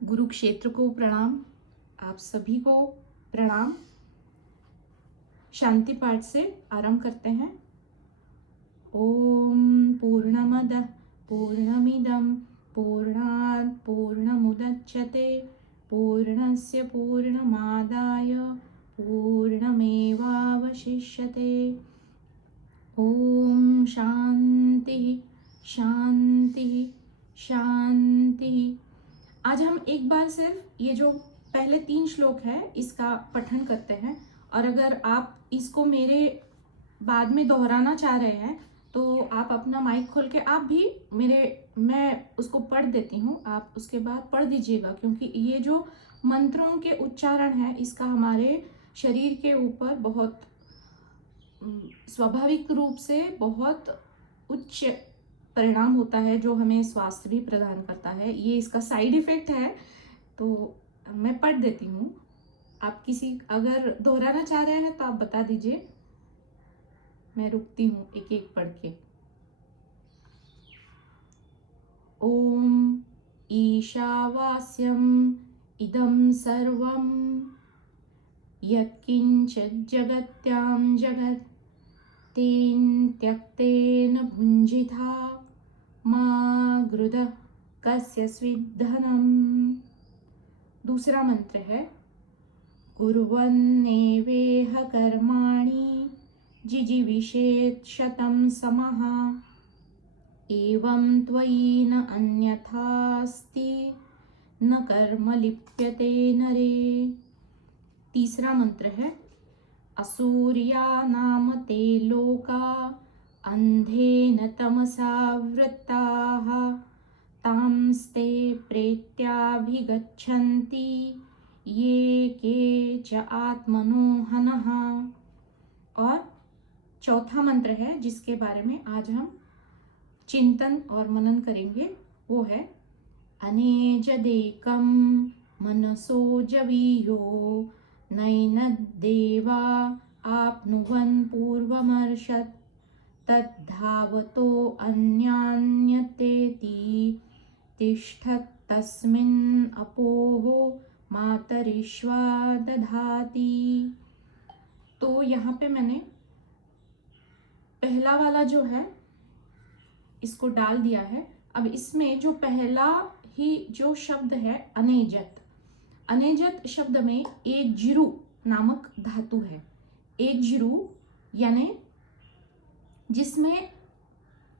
गुरुक्षेत्र को प्रणाम। आप सभी को प्रणाम। शांति पाठ से आरंभ करते हैं। ओम पूर्णमदः पूर्णमिदं पूर्णात् पूर्णमुदच्यते पूर्णस्य पूर्णमादाय पूर्णमेवावशिष्यते। ओम शांति शांति शांति। आज हम एक बार सिर्फ ये जो पहले 3 श्लोक है इसका पठन करते हैं, और अगर आप इसको मेरे बाद में दोहराना चाह रहे हैं तो आप अपना माइक खोल के आप भी मैं उसको पढ़ देती हूँ, आप उसके बाद पढ़ दीजिएगा, क्योंकि ये जो मंत्रों के उच्चारण है इसका हमारे शरीर के ऊपर बहुत स्वाभाविक रूप से बहुत उच्च परिणाम होता है, जो हमें स्वास्थ्य भी प्रदान करता है। ये इसका साइड इफेक्ट है, तो मैं पढ़ देती हूँ। आप किसी अगर दोहराना चाह रहे हैं तो आप बता दीजिए, मैं रुकती हूँ एक एक पढ़ के। ओम ईशावास्यम इदं सर्वं यत्किंचित् जगत्यां जगत् तेन त्यक्तेन भुञ्जिथा मा गृधः कस्य स्विद्धनम्। दूसरा मंत्र है कुर्वन्नेवेह कर्माणि जिजीविषेत् शतं समः एवं त्वयि न अन्यथास्ति न कर्म लिप्यते नरे। तीसरा मंत्र है असूर्या नाम ते लोका अंधेन तमसा वृत्ताः तांस्ते प्रेत्याभिगच्छन्ति ये के च आत्मनो हनः। और चौथा मंत्र है जिसके बारे में आज हम चिंतन और मनन करेंगे, वो है अनेजदेकं मनसो जवीयो नैनद्देवा आप्नुवन् पूर्वमर्षत् तद्धावतो अन्यान्यतेति तिष्ठत् तस्मिन् अपोः मातरिश्वा दधाति। तो यहाँ पे मैंने पहला वाला जो है इसको डाल दिया है। अब इसमें जो पहला ही जो शब्द है अनेजत, अनेजत शब्द में एक जिरु नामक धातु है। एक जिरु यानी जिसमें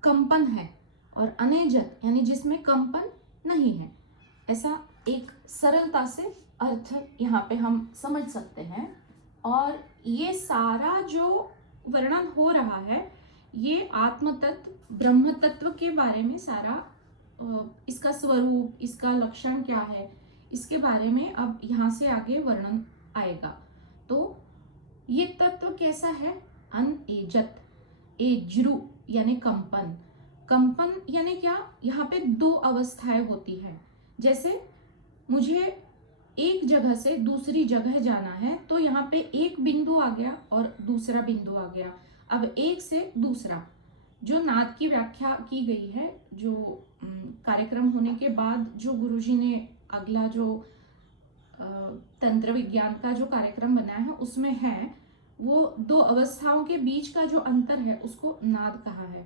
कंपन है, और अनेजत यानी जिसमें कंपन नहीं है। ऐसा एक सरलता से अर्थ यहाँ पे हम समझ सकते हैं। और ये सारा जो वर्णन हो रहा है ये आत्म तत्व ब्रह्म तत्व के बारे में सारा, इसका स्वरूप, इसका लक्षण क्या है, इसके बारे में अब यहाँ से आगे वर्णन आएगा। तो ये तत्व कैसा है? अनएजत, एज्रु यानी कंपन। कंपन यानी क्या? यहाँ पे 2 अवस्थाएं होती है। जैसे मुझे एक जगह से दूसरी जगह जाना है तो यहाँ पे एक बिंदु आ गया और दूसरा बिंदु आ गया। अब एक से दूसरा जो नाद की व्याख्या की गई है, जो कार्यक्रम होने के बाद जो गुरुजी ने अगला जो तंत्र विज्ञान का जो कार्यक्रम बनाया है उसमें है, वो 2 अवस्थाओं के बीच का जो अंतर है उसको नाद कहा है।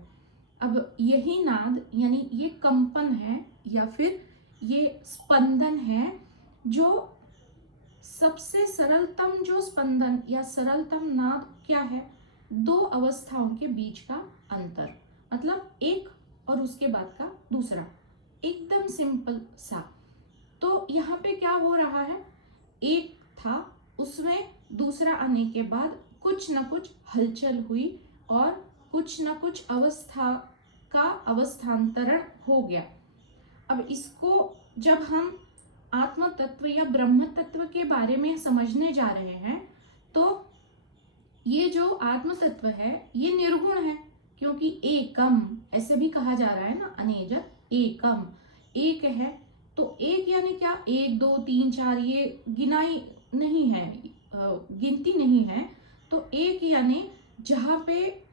अब यही नाद यानी ये कंपन है या फिर ये स्पंदन है, जो सबसे सरलतम जो स्पंदन या सरलतम नाद क्या है? 2 अवस्थाओं के बीच का अंतर, मतलब एक और उसके बाद का दूसरा, एकदम सिंपल सा। तो यहाँ पे क्या हो रहा है? एक था, उसमें दूसरा आने के बाद कुछ न कुछ हलचल हुई और कुछ न कुछ अवस्था का अवस्थांतरण हो गया। अब इसको जब हम आत्म तत्व या ब्रह्म तत्व के बारे में समझने जा रहे हैं तो ये जो आत्म तत्व है ये निर्गुण है, क्योंकि एकम ऐसे भी कहा जा रहा है ना, अनेजत एकम, एक है। तो एक यानी क्या? 1 2 3 4 ये गिनाई नहीं है, गिनती नहीं है। तो एक यानी जहाँ पे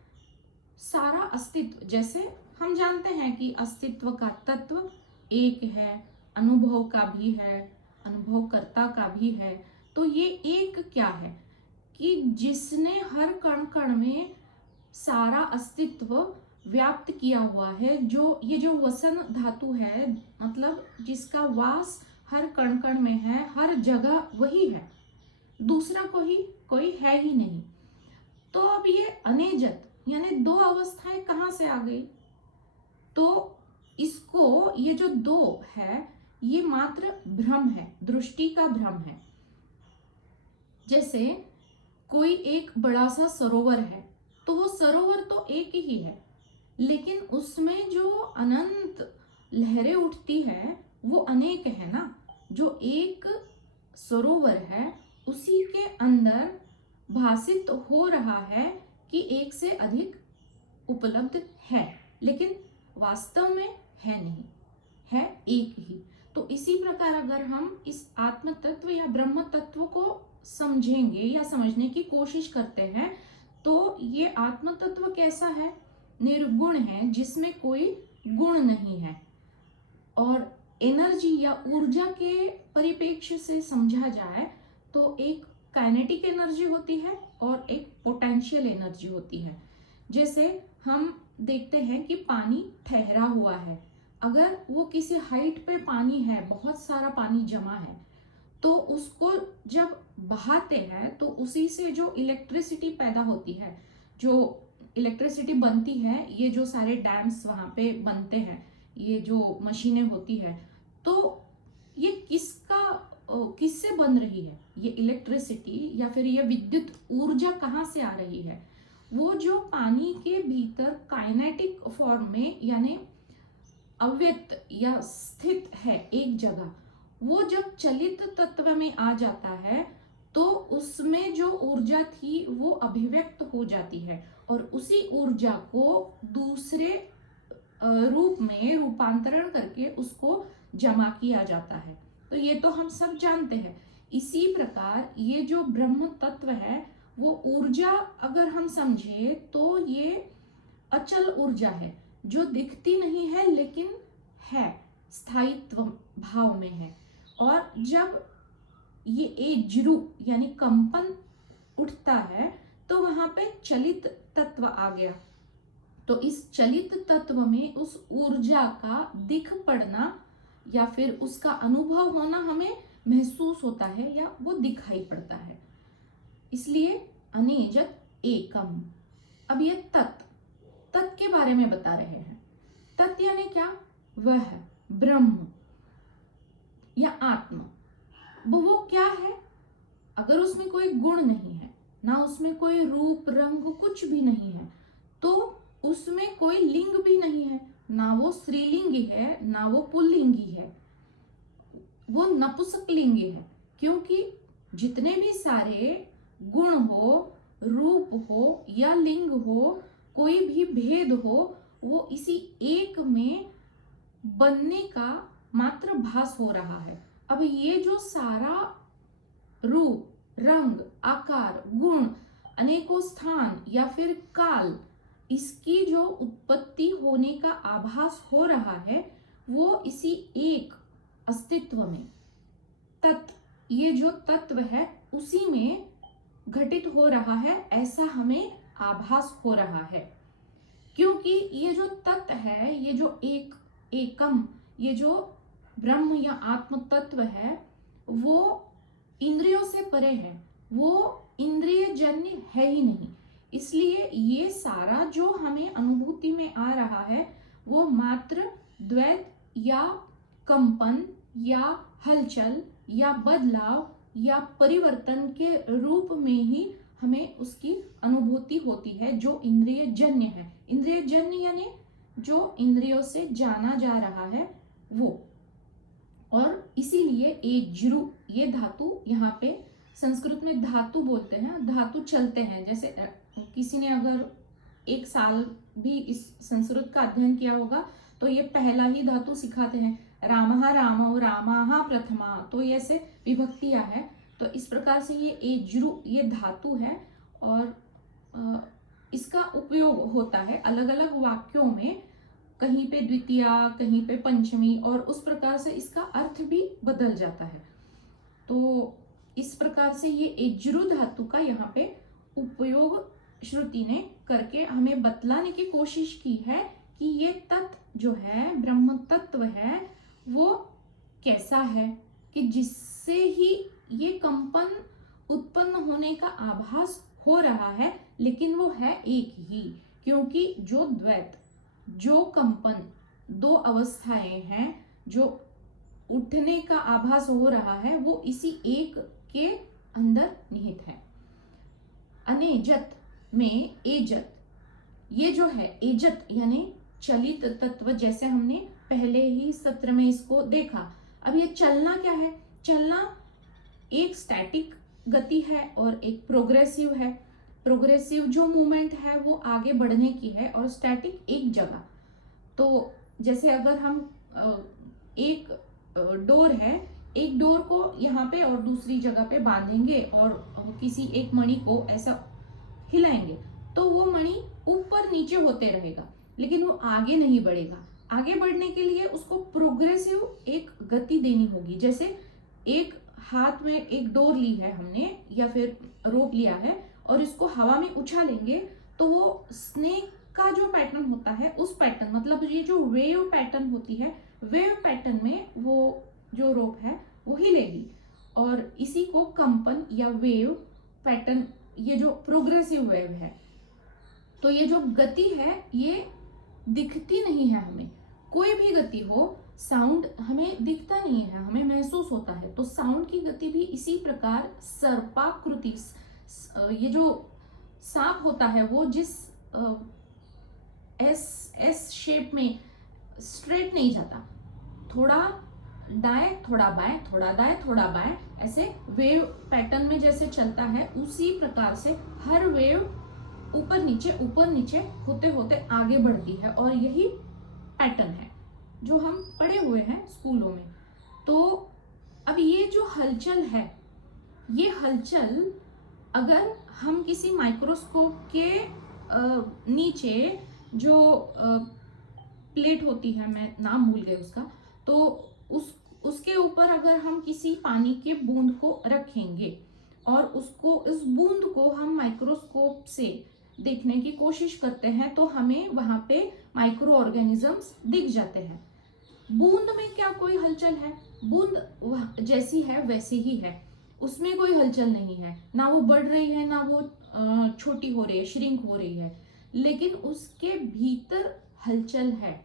सारा अस्तित्व, जैसे हम जानते हैं कि अस्तित्व का तत्व एक है, अनुभव का भी है, अनुभवकर्ता का भी है। तो ये एक क्या है कि जिसने हर कण कण में सारा अस्तित्व व्याप्त किया हुआ है, जो ये जो वसन धातु है, मतलब जिसका वास हर कण कण में है, हर जगह वही है, दूसरा कोई है ही नहीं। तो अब ये अनेजत यानी दो अवस्थाएं कहां से आ गई? तो इसको ये जो दो है ये मात्र भ्रम है, दृष्टि का भ्रम है। जैसे कोई एक बड़ा सा सरोवर है, तो वो सरोवर तो एक ही है, लेकिन उसमें जो अनंत लहरें उठती है वो अनेक है ना। जो एक सरोवर है उसी के अंदर भासित हो रहा है कि एक से अधिक उपलब्ध है, लेकिन वास्तव में है नहीं, है एक ही। तो इसी प्रकार अगर हम इस आत्म तत्व या ब्रह्म तत्व को समझेंगे या समझने की कोशिश करते हैं, तो ये आत्म तत्व कैसा है? निर्गुण है, जिसमें कोई गुण नहीं है। और एनर्जी या ऊर्जा के परिप्रेक्ष्य से समझा जाए तो एक काइनेटिक एनर्जी होती है और एक पोटेंशियल एनर्जी होती है। जैसे हम देखते हैं कि पानी ठहरा हुआ है, अगर वो किसी हाइट पे पानी है, बहुत सारा पानी जमा है, तो उसको जब बहाते हैं तो उसी से जो इलेक्ट्रिसिटी पैदा होती है, जो इलेक्ट्रिसिटी बनती है, ये जो सारे डैम्स वहाँ पे बनते हैं, ये जो मशीनें होती है, तो ये किससे बन रही है? ये इलेक्ट्रिसिटी या फिर ये विद्युत ऊर्जा कहाँ से आ रही है? वो जो पानी के भीतर काइनेटिक फॉर्म में यानी अव्यक्त या स्थित है एक जगह, वो जब चलित तत्व में आ जाता है तो उसमें जो ऊर्जा थी वो अभिव्यक्त हो जाती है और उसी ऊर्जा को दूसरे रूप में रूपांतरण करके उसको जमा किया जाता है। तो ये तो हम सब जानते हैं। इसी प्रकार ये जो ब्रह्म तत्व है वो ऊर्जा अगर हम समझे तो ये अचल ऊर्जा है, जो दिखती नहीं है लेकिन है, स्थायित्व भाव में है। और जब ये एज्रु यानी कंपन उठता है तो वहां पे चलित तत्व आ गया। तो इस चलित तत्व में उस ऊर्जा का दिख पड़ना या फिर उसका अनुभव होना हमें महसूस होता है या वो दिखाई पड़ता है, इसलिए अनेजत एकम। अब ये तत् के बारे में बता रहे हैं। तत् यानी क्या? वह ब्रह्म या आत्मा। वो क्या है? अगर उसमें कोई गुण नहीं है, ना उसमें कोई रूप रंग कुछ भी नहीं है, तो उसमें कोई लिंग भी नहीं है, ना वो स्त्रीलिंगी है ना वो पुल्लिंगी है, वो नपुंसकलिंगी है। क्योंकि जितने भी सारे गुण हो, रूप हो या लिंग हो, कोई भी भेद हो, वो इसी एक में बनने का मात्र भास हो रहा है। अब ये जो सारा रूप रंग आकार गुण अनेकों स्थान या फिर काल, इसकी जो उत्पत्ति होने का आभास हो रहा है वो इसी एक अस्तित्व में ये जो तत्व है उसी में घटित हो रहा है, ऐसा हमें आभास हो रहा है। क्योंकि ये जो तत्व है, ये जो एकम, ये जो ब्रह्म या आत्म तत्व है, वो इंद्रियों से परे है, वो इंद्रिय जन्य है ही नहीं। इसलिए ये सारा जो हमें अनुभूति में आ रहा है वो मात्र द्वैत या कंपन या हलचल या बदलाव या परिवर्तन के रूप में ही हमें उसकी अनुभूति होती है, जो इंद्रिय जन्य है। इंद्रिय जन्य यानी जो इंद्रियों से जाना जा रहा है वो। और इसीलिए एज्रु ये धातु, यहाँ पे संस्कृत में धातु बोलते हैं, धातु चलते हैं। जैसे किसी ने अगर एक साल भी इस संस्कृत का अध्ययन किया होगा तो ये पहला ही धातु सिखाते हैं, रामः रामौ रामाः प्रथमा, तो ये ऐसे विभक्तियां है। तो इस प्रकार से ये एज्रु ये धातु है और इसका उपयोग होता है अलग अलग वाक्यों में कहीं पे द्वितीया, कहीं पे पंचमी, और उस प्रकार से इसका अर्थ भी बदल जाता है। तो इस प्रकार से ये एज्रु धातु का यहाँ पे उपयोग श्रुति ने करके हमें बतलाने की कोशिश की है कि ये तत्व जो है, ब्रह्म तत्व है, वो कैसा है कि जिससे ही ये कंपन उत्पन्न होने का आभास हो रहा है, लेकिन वो है एक ही, क्योंकि जो द्वैत, जो कंपन, दो अवस्थाएं हैं, जो उठने का आभास हो रहा है, वो इसी एक के अंदर निहित है। अनेजत में एजत, ये जो है एजत यानी चलित तत्व, जैसे हमने पहले ही सत्र में इसको देखा। अब ये चलना क्या है? चलना एक स्टैटिक गति है और एक प्रोग्रेसिव है। प्रोग्रेसिव जो मूवमेंट है वो आगे बढ़ने की है, और स्टैटिक एक जगह। तो जैसे अगर हम एक डोर है, एक डोर को यहाँ पे और दूसरी जगह पे बांधेंगे और किसी एक मणि को ऐसा हिलाएंगे, तो वो मणि ऊपर नीचे होते रहेगा, लेकिन वो आगे नहीं बढ़ेगा। आगे बढ़ने के लिए उसको प्रोग्रेसिव एक गति देनी होगी। जैसे एक हाथ में एक डोर ली है हमने, या फिर रोप लिया है, और इसको हवा में उछालेंगे, तो वो स्नेक का जो पैटर्न होता है, उस पैटर्न, मतलब ये जो वेव पैटर्न होती है, वेव पैटर्न में वो जो रोप है वो हिलेगी, और इसी को कंपन या वेव पैटर्न, ये जो प्रोग्रेसिव वेव है। तो ये जो गति है ये दिखती नहीं है हमें, कोई भी गति हो, साउंड हमें दिखता नहीं है, हमें महसूस होता है। तो साउंड की गति भी इसी प्रकार सर्पाकृति, ये जो सांप होता है वो जिस एस शेप में स्ट्रेट नहीं जाता, थोड़ा दाएं थोड़ा बाएं, थोड़ा दाएं थोड़ा बाएं, ऐसे वेव पैटर्न में जैसे चलता है, उसी प्रकार से हर वेव ऊपर नीचे होते होते आगे बढ़ती है, और यही पैटर्न है जो हम पढ़े हुए हैं स्कूलों में। तो अब ये जो हलचल है, ये हलचल अगर हम किसी माइक्रोस्कोप के नीचे जो प्लेट होती है, मैं नाम भूल गई उसका, तो उसके ऊपर अगर हम किसी पानी के बूंद को रखेंगे और उसको, इस बूंद को हम माइक्रोस्कोप से देखने की कोशिश करते हैं, तो हमें वहां पे माइक्रो ऑर्गेनिजम्स दिख जाते हैं। बूंद में क्या कोई हलचल है? बूंद जैसी है वैसी ही है, उसमें कोई हलचल नहीं है, ना वो बढ़ रही है, ना वो छोटी हो रही है, श्रिंक हो रही है, लेकिन उसके भीतर हलचल है।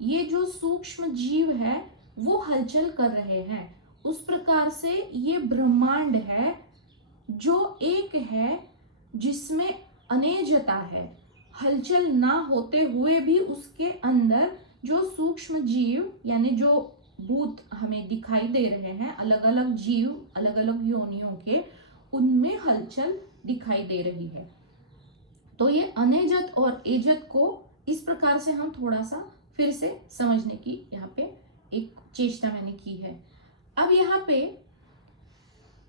ये जो सूक्ष्म जीव है वो हलचल कर रहे हैं। उस प्रकार से ये ब्रह्मांड है जो एक है, जिसमें अनेजता है, हलचल ना होते हुए भी उसके अंदर जो सूक्ष्म जीव यानी जो भूत हमें दिखाई दे रहे हैं, अलग अलग जीव, अलग अलग योनियों के, उनमें हलचल दिखाई दे रही है। तो ये अनेजत और एजत को इस प्रकार से हम थोड़ा सा फिर से समझने की यहाँ पे एक चेष्टा मैंने की है। अब यहाँ पे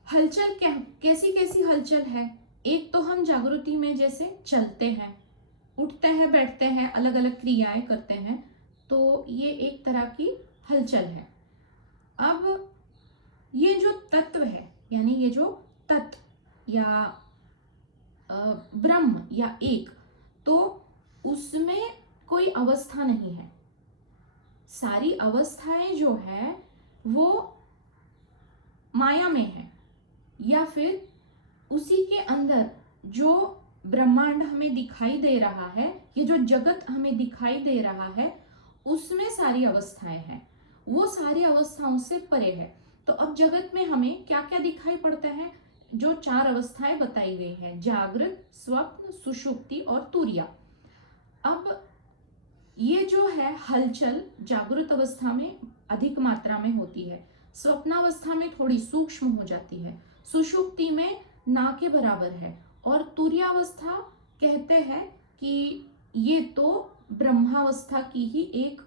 हलचल कैसी कैसी हलचल है? एक तो हम जागृति में जैसे चलते हैं, उठते हैं, बैठते हैं, अलग अलग क्रियाएं करते हैं, तो ये एक तरह की हलचल है। अब ये जो तत्व है, यानी ये जो तत्व या ब्रह्म या एक, तो उसमें कोई अवस्था नहीं है। सारी अवस्थाएं जो है वो माया में है, या फिर उसी के अंदर जो ब्रह्मांड हमें दिखाई दे रहा है, ये जो जगत हमें दिखाई दे रहा है, उसमें सारी अवस्थाएं हैं, वो सारी अवस्थाओं से परे है। तो अब जगत में हमें क्या क्या दिखाई पड़ता है? जो चार अवस्थाएं बताई गई हैं, जागृत, स्वप्न, सुषुप्ति और तुर्या। अब ये जो है हलचल जागृत अवस्था में अधिक मात्रा में होती है, स्वप्नावस्था में थोड़ी सूक्ष्म हो जाती है, सुषुप्ति में ना के बराबर है, और तुर्यावस्था कहते हैं कि ये तो ब्रह्मावस्था की ही एक,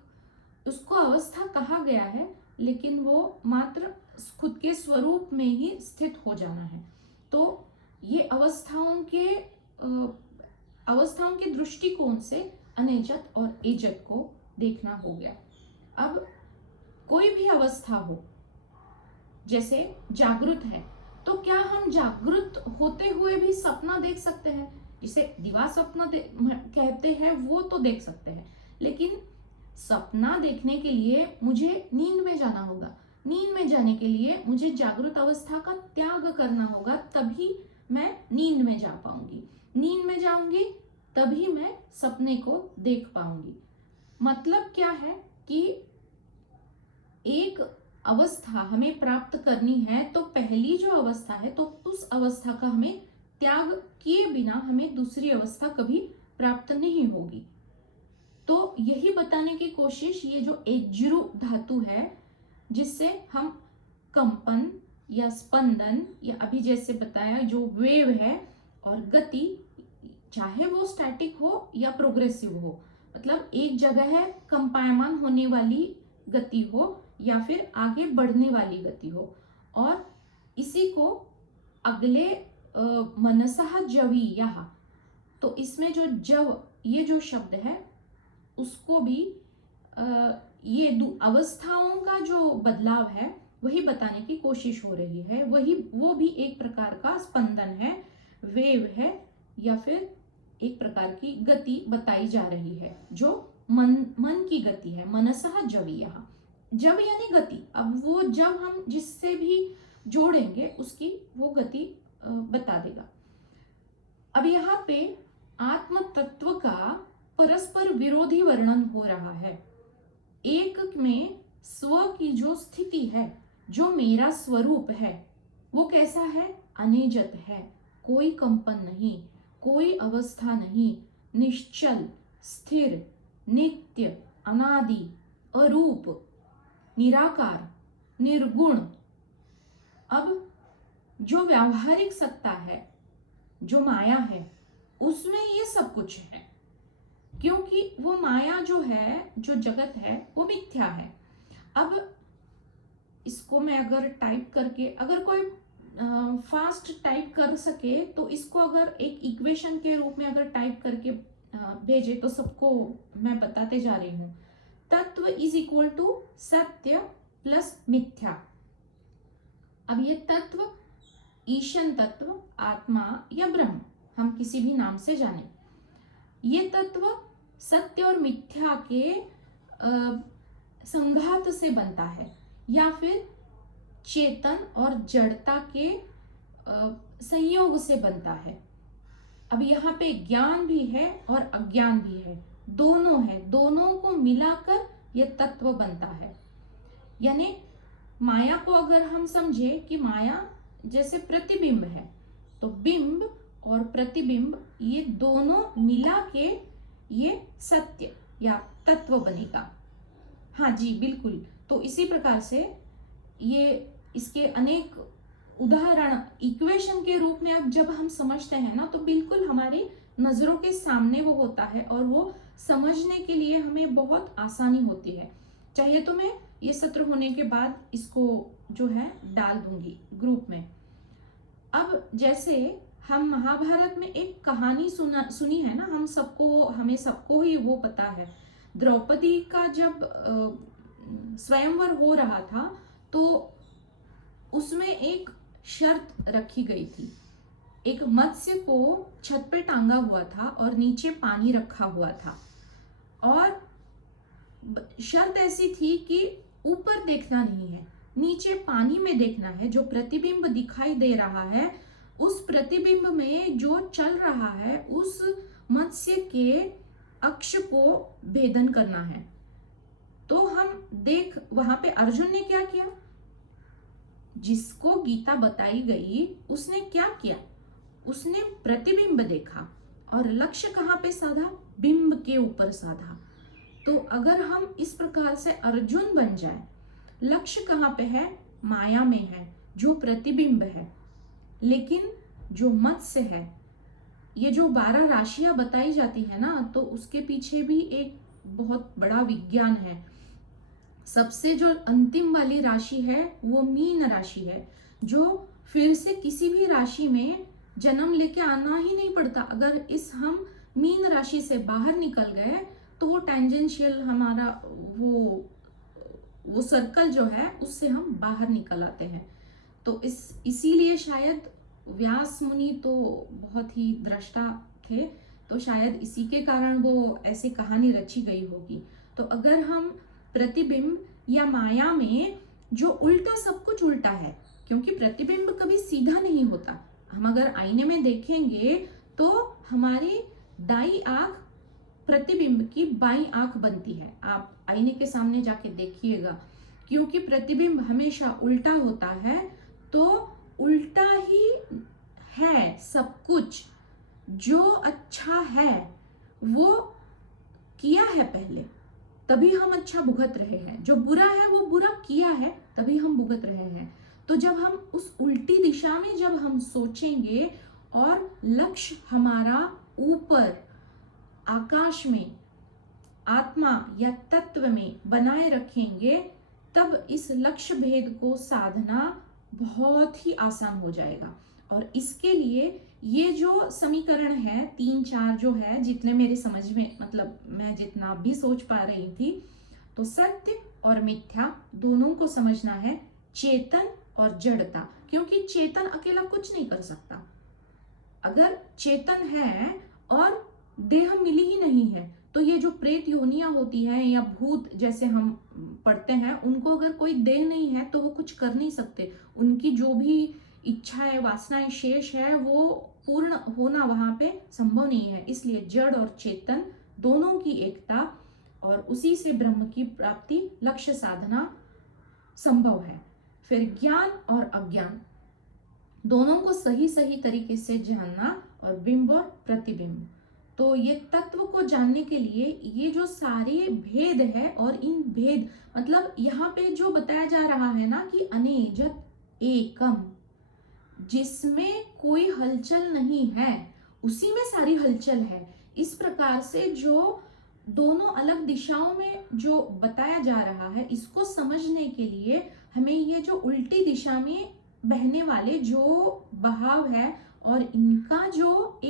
उसको अवस्था कहा गया है, लेकिन वो मात्र खुद के स्वरूप में ही स्थित हो जाना है। तो ये अवस्थाओं के दृष्टिकोण से अनेजत और एजत को देखना हो गया। अब कोई भी अवस्था हो, जैसे जागृत है, तो क्या हम जागृत होते हुए भी सपना देख सकते हैं? जिसे दिवा स्वप्न कहते हैं वो तो देख सकते हैं, लेकिन सपना देखने के लिए मुझे नींद में जाना होगा। नींद में जाने के लिए मुझे जागृत अवस्था का त्याग करना होगा, तभी मैं नींद में जा पाऊंगी। नींद में जाऊंगी तभी मैं सपने को देख पाऊंगी। मतलब क्या है कि एक अवस्था हमें प्राप्त करनी है तो पहली जो अवस्था है तो उस अवस्था का हमें त्याग किए बिना हमें दूसरी अवस्था कभी प्राप्त नहीं होगी। तो यही बताने की कोशिश ये जो एज्रु धातु है, जिससे हम कंपन या स्पंदन या अभी जैसे बताया जो वेव है और गति, चाहे वो स्टैटिक हो या प्रोग्रेसिव हो, मतलब एक जगह है कंपायमान होने वाली गति हो या फिर आगे बढ़ने वाली गति हो, और इसी को अगले मनसः जवीयः, तो इसमें जो जव ये जो शब्द है उसको भी ये अवस्थाओं का जो बदलाव है वही बताने की कोशिश हो रही है। वही वो भी एक प्रकार का स्पंदन है, वेव है, या फिर एक प्रकार की गति बताई जा रही है जो मन की गति है। मनसः जवीयः, जव यानी गति। अब वो जब हम जिससे भी जोड़ेंगे उसकी वो गति बता देगा। अब यहाँ पे आत्म तत्व का परस्पर विरोधी वर्णन हो रहा है। एक में स्व की जो स्थिति है, जो मेरा स्वरूप है, वो कैसा है? अनेजत है, कोई कंपन नहीं, कोई अवस्था नहीं, निश्चल, स्थिर, नित्य, अनादि, अरूप, निराकार, निर्गुण। अब जो व्यावहारिक सत्ता है, जो माया है, उसमें ये सब कुछ है, क्योंकि वो माया जो है, जो जगत है, वो मिथ्या है। अब इसको मैं अगर टाइप करके, अगर कोई फास्ट टाइप कर सके तो इसको अगर एक इक्वेशन के रूप में अगर टाइप करके भेजे तो सबको मैं बताते जा रही हूँ। तत्व इज इक्वल टू सत्य प्लस मिथ्या। अब ये तत्व, ईशन तत्व, आत्मा या ब्रह्म, हम किसी भी नाम से जाने, ये तत्व सत्य और मिथ्या के संघात से बनता है, या फिर चेतन और जड़ता के संयोग से बनता है। अब यहाँ पे ज्ञान भी है और अज्ञान भी है, दोनों है, दोनों को मिलाकर ये तत्व बनता है। यानी माया को अगर हम समझे कि माया जैसे प्रतिबिंब है, तो बिंब और प्रतिबिंब ये दोनों मिला के ये सत्य या तत्व बनेगा। हाँ जी बिल्कुल। तो इसी प्रकार से ये इसके अनेक उदाहरण इक्वेशन के रूप में अब जब हम समझते हैं ना, तो बिल्कुल हमारी नजरों के सामने वो होता है और वो समझने के लिए हमें बहुत आसानी होती है। चाहिए तो मैं ये सत्र होने के बाद इसको जो है डाल दूंगी ग्रुप में। अब जैसे हम महाभारत में एक कहानी सुनी है ना, हमें सबको ही वो पता है। द्रौपदी का जब स्वयंवर हो रहा था तो उसमें एक शर्त रखी गई थी। एक मत्स्य को छत पे टांगा हुआ था और नीचे पानी रखा हुआ था, और शर्त ऐसी थी कि ऊपर देखना नहीं है, नीचे पानी में देखना है। जो प्रतिबिंब दिखाई दे रहा है, उस प्रतिबिंब में जो चल रहा है उस मत्स्य के अक्ष को भेदन करना है। तो हम देख, वहां पे अर्जुन ने क्या किया, जिसको गीता बताई गई उसने क्या किया, उसने प्रतिबिंब देखा और लक्ष्य कहाँ पे साधा, बिंब के ऊपर साधा। तो अगर हम इस प्रकार से अर्जुन बन जाए, लक्ष्य कहाँ पे है, माया में है, जो प्रतिबिंब है। लेकिन जो मत्स्य है, ये जो 12 राशियां बताई जाती है ना, तो उसके पीछे भी एक बहुत बड़ा विज्ञान है। सबसे जो अंतिम वाली राशि है वो मीन राशि है, जो फिर से किसी भी राशि में जन्म लेके आना ही नहीं पड़ता। अगर हम मीन राशि से बाहर निकल गए तो वो टेंजेंशियल हमारा वो सर्कल जो है उससे हम बाहर निकल आते हैं। तो इसीलिए शायद व्यास मुनि तो बहुत ही दृष्टा थे, तो शायद इसी के कारण वो ऐसी कहानी रची गई होगी। तो अगर हम प्रतिबिंब या माया में जो उल्टा, सब कुछ उल्टा है, क्योंकि प्रतिबिंब कभी सीधा नहीं होता। हम अगर आईने में देखेंगे तो हमारी दाई आंख प्रतिबिंब की बाई आंख बनती है। आप आईने के सामने जाके देखिएगा, क्योंकि प्रतिबिंब हमेशा उल्टा होता है, तो उल्टा ही है सब कुछ। जो अच्छा है वो किया है पहले, तभी हम अच्छा भुगत रहे हैं। जो बुरा है वो बुरा किया है, तभी हम भुगत रहे हैं। तो जब हम उस उल्टी दिशा में जब हम सोचेंगे और लक्ष्य हमारा ऊपर आकाश में, आत्मा या तत्व में बनाए रखेंगे, तब इस लक्ष्य भेद को साधना बहुत ही आसान हो जाएगा। और इसके लिए ये जो समीकरण है 3-4 जो है, जितने मेरे समझ में, मतलब मैं जितना भी सोच पा रही थी, तो सत्य और मिथ्या दोनों को समझना है, चेतन और जड़ता। क्योंकि चेतन अकेला कुछ नहीं कर सकता। अगर चेतन है और देह मिली ही नहीं है, तो ये जो प्रेत योनियां होती है या भूत जैसे हम पढ़ते हैं, उनको अगर कोई देह नहीं है तो वो कुछ कर नहीं सकते। उनकी जो भी इच्छाएं, वासनाएं शेष है, वो पूर्ण होना वहां पे संभव नहीं है। इसलिए जड़ और चेतन दोनों की एकता, और उसी से ब्रह्म की प्राप्ति, लक्ष्य साधना संभव है। फिर ज्ञान और अज्ञान दोनों को सही सही तरीके से जानना, और बिंब और प्रतिबिंब। तो ये तत्व को जानने के लिए ये जो सारे भेद है, और इन भेद मतलब यहाँ पे जो बताया जा रहा है ना कि अनेजत एकम, जिसमें कोई हलचल नहीं है उसी में सारी हलचल है। इस प्रकार से जो दोनों अलग दिशाओं में जो बताया जा रहा है, इसको समझने के लिए हमें ये जो उल्टी दिशा में बहने वाले जो बहाव है, और इनका जो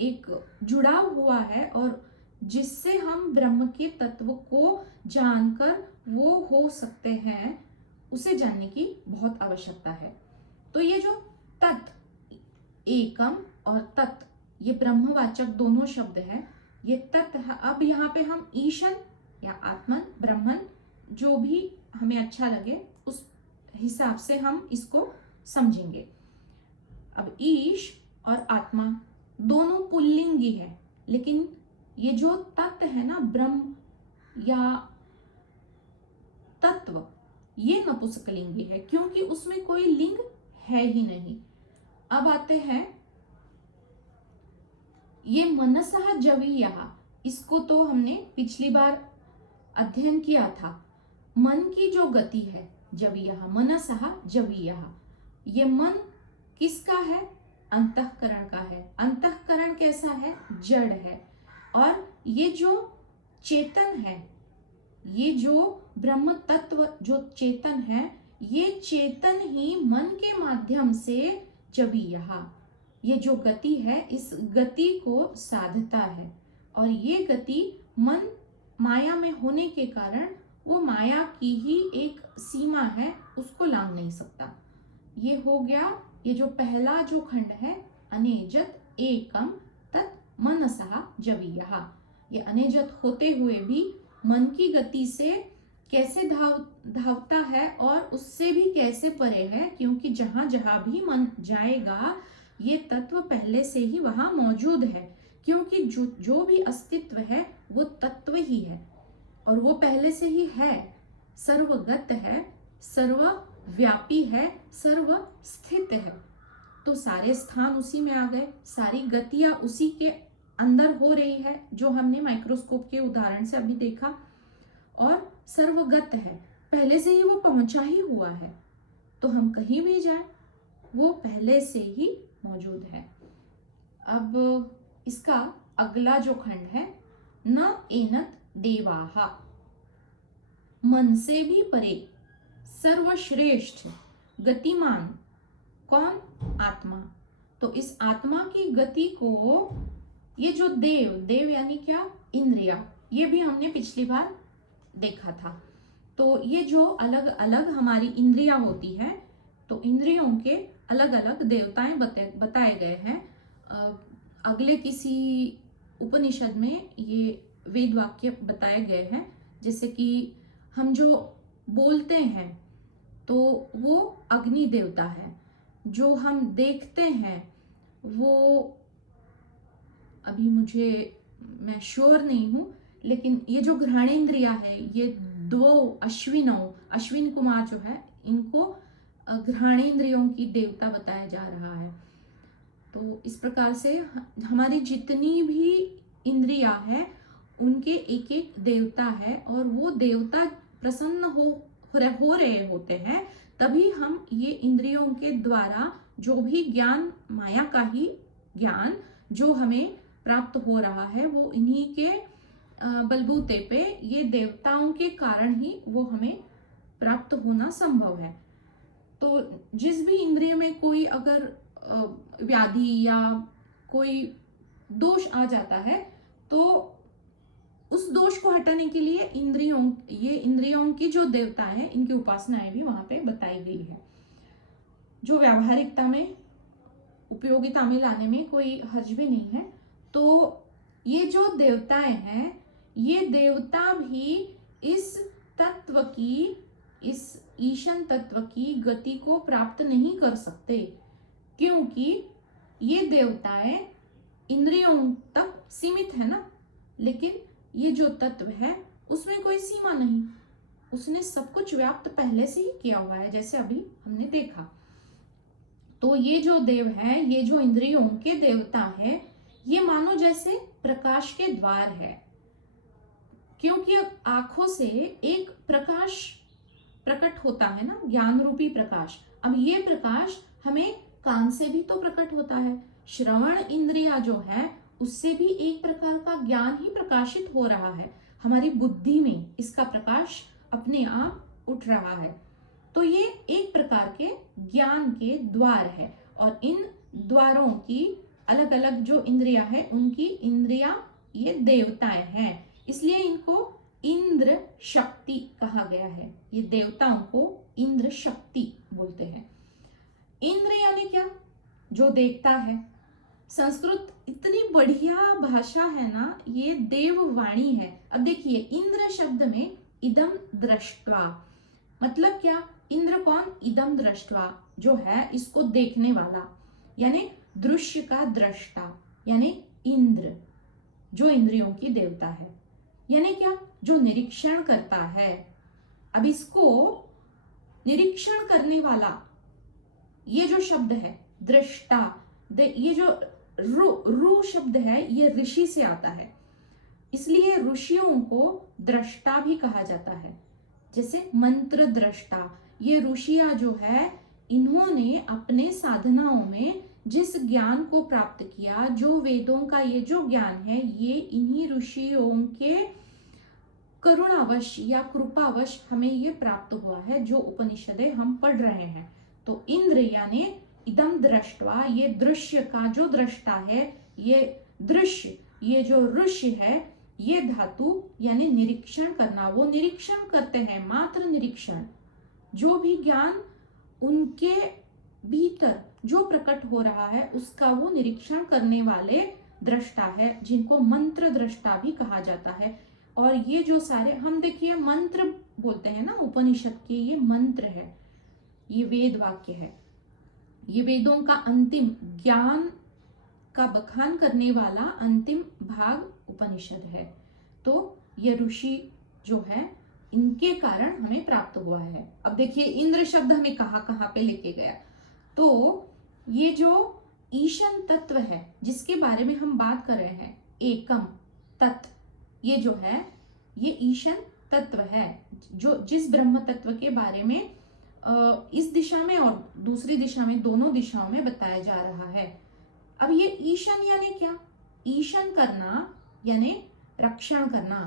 एक जुड़ाव हुआ है, और जिससे हम ब्रह्म के तत्व को जानकर वो हो सकते हैं, उसे जानने की बहुत आवश्यकता है। तो ये जो तत्, एकम और तत्, ये ब्रह्मवाचक दोनों शब्द है। ये तत्, अब यहाँ पे हम ईशन या आत्मन, ब्रह्मन, जो भी हमें अच्छा लगे उस हिसाब से हम इसको समझेंगे। अब ईश और आत्मा दोनों पुल्लिंगी है, लेकिन ये जो तत्व है ना, ब्रह्म या तत्व, ये नपुंसकलिंगी है, क्योंकि उसमें कोई लिंग है ही नहीं। अब आते हैं ये मनसः जवीयः, इसको तो हमने पिछली बार अध्ययन किया था। मन की जो गति है, जवीयः, मनसः जवीयः, ये मन किसका है? अंतःकरण का है। अंतःकरण कैसा है? जड़ है। और ये जो चेतन है, ये जो ब्रह्म तत्व जो चेतन है, ये चेतन ही मन के माध्यम से जवीयः, ये जो गति है, इस गति को साधता है। और ये गति मन माया में होने के कारण वो माया की ही एक सीमा है, उसको लांघ नहीं सकता। ये हो गया ये जो पहला जो खंड है, अनेजत एकम तत् मनसः जवीयः। ये अनेजत होते हुए भी मन की गति से कैसे धावता है, और उससे भी कैसे परे है, क्योंकि जहां जहां भी मन जाएगा, ये तत्व पहले से ही वहां मौजूद है। क्योंकि जो भी अस्तित्व है वो तत्व ही है, और वो पहले से ही है, सर्वगत है, सर्वव्यापी है, सर्व स्थित है। तो सारे स्थान उसी में आ गए, सारी गतियां उसी के अंदर हो रही है, जो हमने माइक्रोस्कोप के उदाहरण से अभी देखा। और सर्वगत है, पहले से ही वो पहुंचा ही हुआ है, तो हम कहीं भी जाए वो पहले से ही मौजूद है। अब इसका अगला जो खंड है, न एनत देवाहा, मन से भी परे, सर्वश्रेष्ठ, गतिमान, कौन? आत्मा। तो इस आत्मा की गति को ये जो देव यानी क्या? इंद्रिया, ये भी हमने पिछली बार देखा था। तो ये जो अलग अलग हमारी इंद्रियां होती है, तो इंद्रियों के अलग अलग देवताएं बताए गए हैं। अगले किसी उपनिषद में ये वेद वाक्य बताए गए हैं, जैसे कि हम जो बोलते हैं तो वो अग्नि देवता है, जो हम देखते हैं वो, अभी मैं श्योर नहीं हूँ, लेकिन ये जो घ्राणेन्द्रिया है, ये दो अश्विन कुमार जो है, इनको घ्राणेन्द्रियों की देवता बताया जा रहा है। तो इस प्रकार से हमारी जितनी भी इंद्रिया है उनके एक एक देवता है, और वो देवता प्रसन्न हो रहे होते हैं, तभी हम ये इंद्रियों के द्वारा जो भी ज्ञान, माया का ही ज्ञान जो हमें प्राप्त हो रहा है, वो इन्हीं के बलबूते पे, ये देवताओं के कारण ही वो हमें प्राप्त होना संभव है। तो जिस भी इंद्रिय में कोई अगर व्याधि या कोई दोष आ जाता है, तो उस दोष को हटाने के लिए इंद्रियों की जो देवता है, इनकी उपासनाएं भी वहां पे बताई गई है, जो व्यावहारिकता में, उपयोगिता में लाने में कोई हर्ज भी नहीं है। तो ये जो देवताएं हैं, ये देवता भी इस तत्व की, इस ईशन तत्व की गति को प्राप्त नहीं कर सकते, क्योंकि ये देवताएं इंद्रियों तक सीमित है ना, लेकिन ये जो तत्व है उसमें कोई सीमा नहीं, उसने सब कुछ व्याप्त पहले से ही किया हुआ है, जैसे अभी हमने देखा। तो ये जो देव है, ये जो इंद्रियों के देवता है, ये मानो जैसे प्रकाश के द्वार है, क्योंकि आंखों से एक प्रकाश प्रकट होता है ना, ज्ञान रूपी प्रकाश। अब ये प्रकाश हमें कान से भी तो प्रकट होता है, श्रवण इंद्रिया जो है उससे भी एक प्रकार का ज्ञान ही प्रकाशित हो रहा है, हमारी बुद्धि में इसका प्रकाश अपने आप उठ रहा है। तो ये एक प्रकार के ज्ञान के द्वार है, और इन द्वारों की अलग अलग जो इंद्रिया है, उनकी इंद्रिया ये देवताएं हैं, इसलिए इनको इंद्र शक्ति कहा गया है। ये देवताओं को इंद्र शक्ति बोलते हैं। इंद्र यानी क्या? जो देखता है। संस्कृत इतनी बढ़िया भाषा है ना, ये देववाणी है। अब देखिए, इंद्र शब्द में इदम दृष्ट्वा मतलब क्या? इंद्र कौन? इदम दृष्ट्वा जो है इसको देखने वाला, यानी दृश्य का दृष्टा, यानी इंद्र जो इंद्रियों की देवता है। यानी क्या? जो निरीक्षण करता है। अब इसको निरीक्षण करने वाला, ये जो शब्द है दृष्टा, ये जो रु शब्द है, ये ऋषि से आता है, इसलिए ऋषियों को दृष्टा भी कहा जाता है। जैसे मंत्र दृष्टा, ये ऋषियां जो है, इन्होंने अपने साधनाओं में जिस ज्ञान को प्राप्त किया, जो वेदों का ये जो ज्ञान है, ये इन्हीं ऋषियों के करुणावश या कृपावश हमें ये प्राप्त हुआ है, जो उपनिषदें हम पढ़ रहे हैं। तो इंद्र यानी इदम दृष्टवा, ये दृश्य का जो दृष्टा है, ये दृश्य, ये जो ऋषि है, ये धातु यानी निरीक्षण करना, वो निरीक्षण करते हैं, मात्र निरीक्षण। जो भी ज्ञान उनके भीतर जो प्रकट हो रहा है, उसका वो निरीक्षण करने वाले दृष्टा है, जिनको मंत्र दृष्टा भी कहा जाता है। और ये जो सारे हम देखिए मंत्र बोलते हैं ना, उपनिषद के ये मंत्र है, ये वेद वाक्य है, ये वेदों का अंतिम ज्ञान का बखान करने वाला अंतिम भाग उपनिषद है। तो ये ऋषि जो है, इनके कारण हमें प्राप्त हुआ है। अब देखिए, इंद्र शब्द हमें कहाँ पे लेके गया। तो ये जो ईशन तत्व है, जिसके बारे में हम बात कर रहे हैं, एकम तत्व, ये जो है, ये ईशन तत्व है, जो जिस ब्रह्म तत्व के बारे में इस दिशा में और दूसरी दिशा में, दोनों दिशाओं में बताया जा रहा है। अब ये ईशन यानी क्या? ईशन करना यानी रक्षण करना,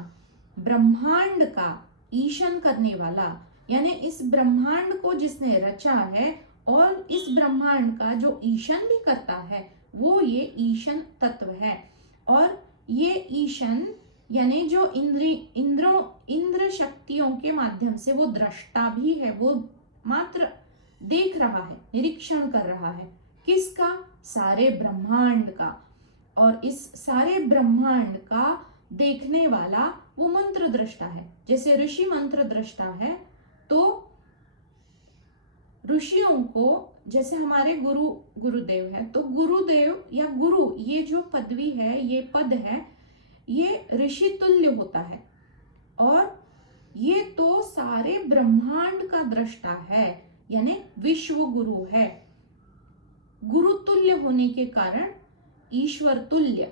ब्रह्मांड का ईशन करने वाला, यानी इस ब्रह्मांड को जिसने रचा है और इस ब्रह्मांड का जो ईशन भी करता है, वो ये ईशन तत्व है। और ये ईशन यानी जो इंद्र शक्तियों के माध्यम से वो दृष्टा भी है, वो मात्र देख रहा है, निरीक्षण कर रहा है। किसका? सारे ब्रह्मांड का। और इस सारे ब्रह्मांड का देखने वाला वो मंत्र दृष्टा है। जैसे ऋषि मंत्र दृष्टा है, तो ऋषियों को, जैसे हमारे गुरुदेव है, तो गुरुदेव या गुरु, ये जो पदवी है, ये पद है, ये ऋषि तुल्य होता है। और ये तो सारे ब्रह्मांड का दृष्टा है, यानी विश्व गुरु है। गुरु तुल्य होने के कारण ईश्वर तुल्य।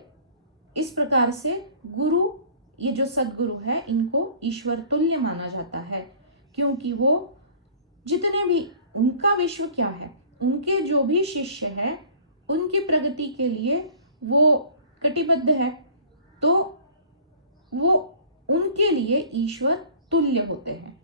इस प्रकार से गुरु, ये जो सदगुरु है, इनको ईश्वर तुल्य माना जाता है, क्योंकि वो जितने भी, उनका विश्व क्या है, उनके जो भी शिष्य है, उनकी प्रगति के लिए वो कटिबद्ध है, तो वो उनके लिए ईश्वर तुल्य होते हैं।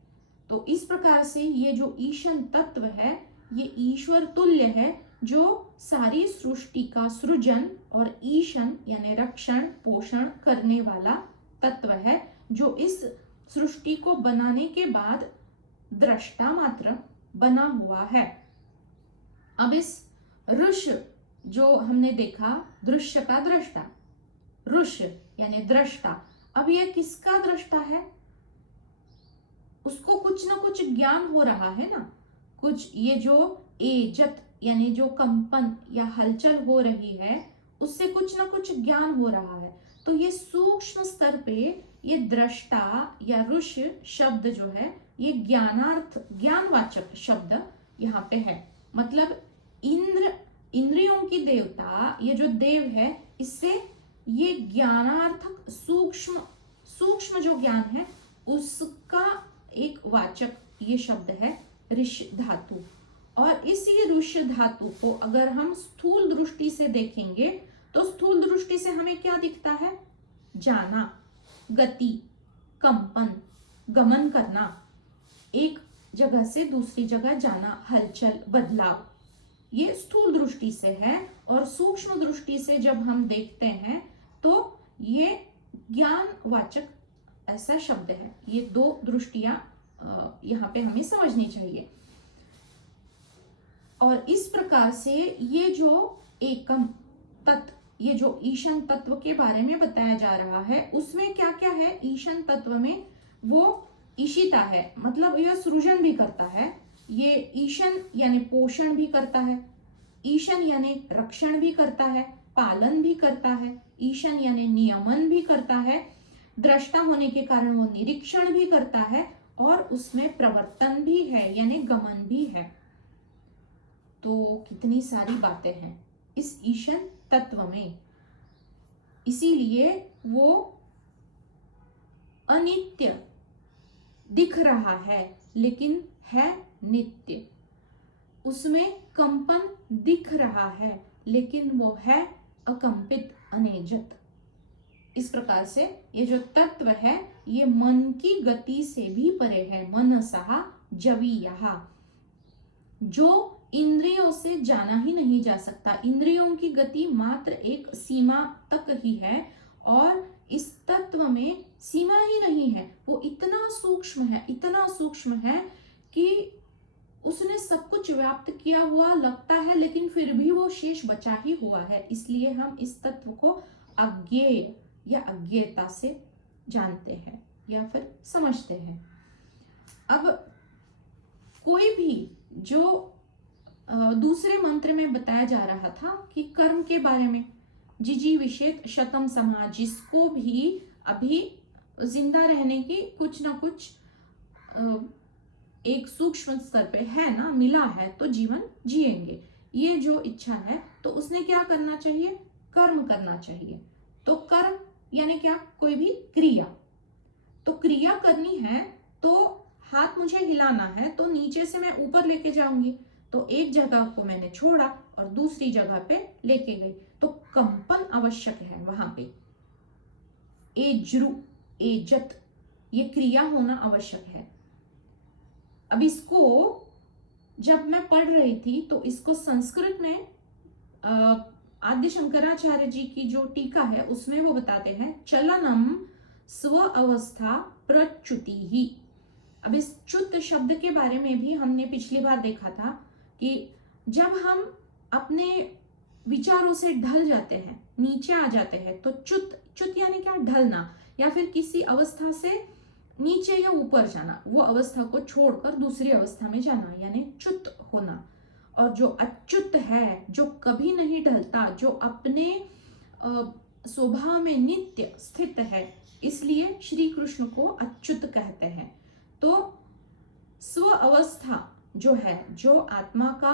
तो इस प्रकार से ये जो ईशन तत्व है, ये ईश्वर तुल्य है, जो सारी सृष्टि का सृजन और ईशन यानी रक्षण पोषण करने वाला तत्व है, जो इस सृष्टि को बनाने के बाद दृष्टा मात्र बना हुआ है। अब इस ऋष जो हमने देखा, दृश्य का दृष्टा, ऋष यानी दृष्टा, अब यह किसका दृष्टा है? उसको कुछ ना कुछ ज्ञान हो रहा है ना, कुछ ये जो एजत यानी जो कंपन या हलचल हो रही है, उससे कुछ ना कुछ ज्ञान हो रहा है। तो ये सूक्ष्म स्तर पे ये दृष्टा या ऋष शब्द जो है, ये ज्ञानवाचक शब्द यहाँ पे है। मतलब इंद्रियों की देवता, ये जो देव है, इससे ये ज्ञानार्थक सूक्ष्म जो ज्ञान है, उसका एक वाचक ये शब्द है ऋष धातु। और इसी ऋष धातु को अगर हम स्थूल दृष्टि से देखेंगे, तो स्थूल दृष्टि से हमें क्या दिखता है? जाना, गति, कंपन, गमन करना, एक जगह से दूसरी जगह जाना, हलचल, बदलाव, ये स्थूल दृष्टि से है। और सूक्ष्म दृष्टि से जब हम देखते हैं, तो ये ज्ञानवाचक ऐसा शब्द है। ये दो दृष्टियां यहाँ पे हमें समझनी चाहिए। और इस प्रकार से ये जो एकम तत्व, ये जो ईशन तत्व के बारे में बताया जा रहा है, उसमें क्या क्या है? ईशन तत्व में वो ईशिता है, मतलब यह सृजन भी करता है। ये ईशन यानी पोषण भी करता है, ईशन यानी रक्षण भी करता है, पालन भी करता है, ईशन यानी नियमन भी करता है, दृष्टा होने के कारण वो निरीक्षण भी करता है, और उसमें प्रवर्तन भी है यानी गमन भी है। तो कितनी सारी बातें हैं इस ईशन तत्व में। इसीलिए वो अनित्य दिख रहा है, लेकिन है नित्य। उसमें कंपन दिख रहा है, लेकिन वो है अकंपित, अनेजत। इस प्रकार से ये जो तत्व है, ये मन की गति से भी परे है। मनसः जवीयः, जो इंद्रियों से जाना ही नहीं जा सकता। इंद्रियों की गति मात्र एक सीमा तक ही है, और इस तत्व में सीमा ही नहीं है। वो इतना सूक्ष्म है, इतना सूक्ष्म है कि उसने सब कुछ व्याप्त किया हुआ लगता है, लेकिन फिर भी वो शेष बचा ही हुआ है। इसलिए हम इस तत्व को अज्ञेय या अज्ञेयता से जानते हैं या फिर समझते हैं। अब कोई भी जो दूसरे मंत्र में बताया जा रहा था कि कर्म के बारे में, जिजीविषेत शतम समाज, जिसको भी अभी जिंदा रहने की कुछ ना कुछ एक सूक्ष्म स्तर पे है ना, मिला है, तो जीवन जिएंगे, ये जो इच्छा है, तो उसने क्या करना चाहिए? कर्म करना चाहिए। तो कर्म यानी क्या? कोई भी क्रिया। तो क्रिया करनी है, तो हाथ मुझे हिलाना है, तो नीचे से मैं ऊपर लेके जाऊंगी। तो एक जगह को मैंने छोड़ा और दूसरी जगह पे लेके गई, तो कंपन आवश्यक है वहां पे। एज्रु, एजत, ये क्रिया होना आवश्यक है। अब इसको जब मैं पढ़ रही थी, तो इसको संस्कृत में आद्य शंकराचार्य जी की जो टीका है, उसमें वो बताते हैं, चलनम स्व अवस्था प्रच्युति ही। अब इस च्युत शब्द के बारे में भी हमने पिछली बार देखा था कि जब हम अपने विचारों से ढल जाते हैं, नीचे आ जाते हैं, तो च्युत, च्युत यानी क्या, ढलना, या फिर किसी अवस्था से नीचे या ऊपर जाना, वो अवस्था को छोड़कर दूसरी अवस्था में जाना, यानी च्युत होना। और जो अच्युत है, जो कभी नहीं ढलता, जो अपने स्वभाव में नित्य स्थित है, इसलिए श्री कृष्ण को अच्युत कहते हैं। तो स्व अवस्था जो है, जो आत्मा का,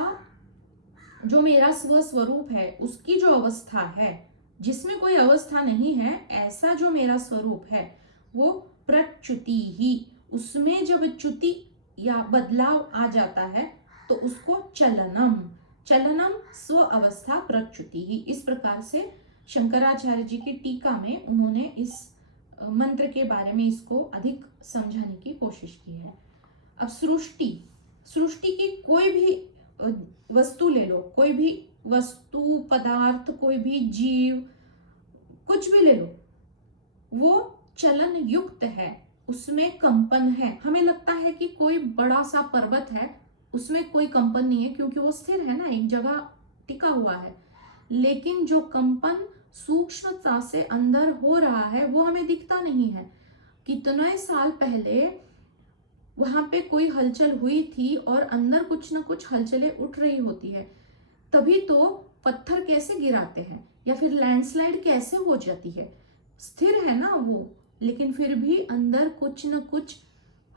जो मेरा स्व स्वरूप है, उसकी जो अवस्था है, जिसमें कोई अवस्था नहीं है, ऐसा जो मेरा स्वरूप है, वो प्रच्युति ही। उसमें जब च्युति या बदलाव आ जाता है तो उसको चलनम, चलनम स्व अवस्था प्रच्युति ही। इस प्रकार से शंकराचार्य जी की टीका में उन्होंने इस मंत्र के बारे में इसको अधिक समझाने की कोशिश की है। अब सृष्टि, सृष्टि की कोई भी वस्तु ले लो, कोई भी वस्तु, पदार्थ, कोई भी जीव, कुछ भी ले लो, वो चलन युक्त है, उसमें कंपन है। हमें लगता है कि कोई बड़ा सा पर्वत है, उसमें कोई कंपन नहीं है क्योंकि वो स्थिर है ना, एक जगह टिका हुआ है। लेकिन जो कंपन सूक्ष्मता से अंदर हो रहा है वो हमें दिखता नहीं है। कितने साल पहले वहां पे कोई हलचल हुई थी और अंदर कुछ ना कुछ हलचलें उठ रही होती है, तभी तो पत्थर कैसे गिराते हैं या फिर लैंडस्लाइड कैसे हो जाती है, स्थिर है ना वो, लेकिन फिर भी अंदर कुछ न कुछ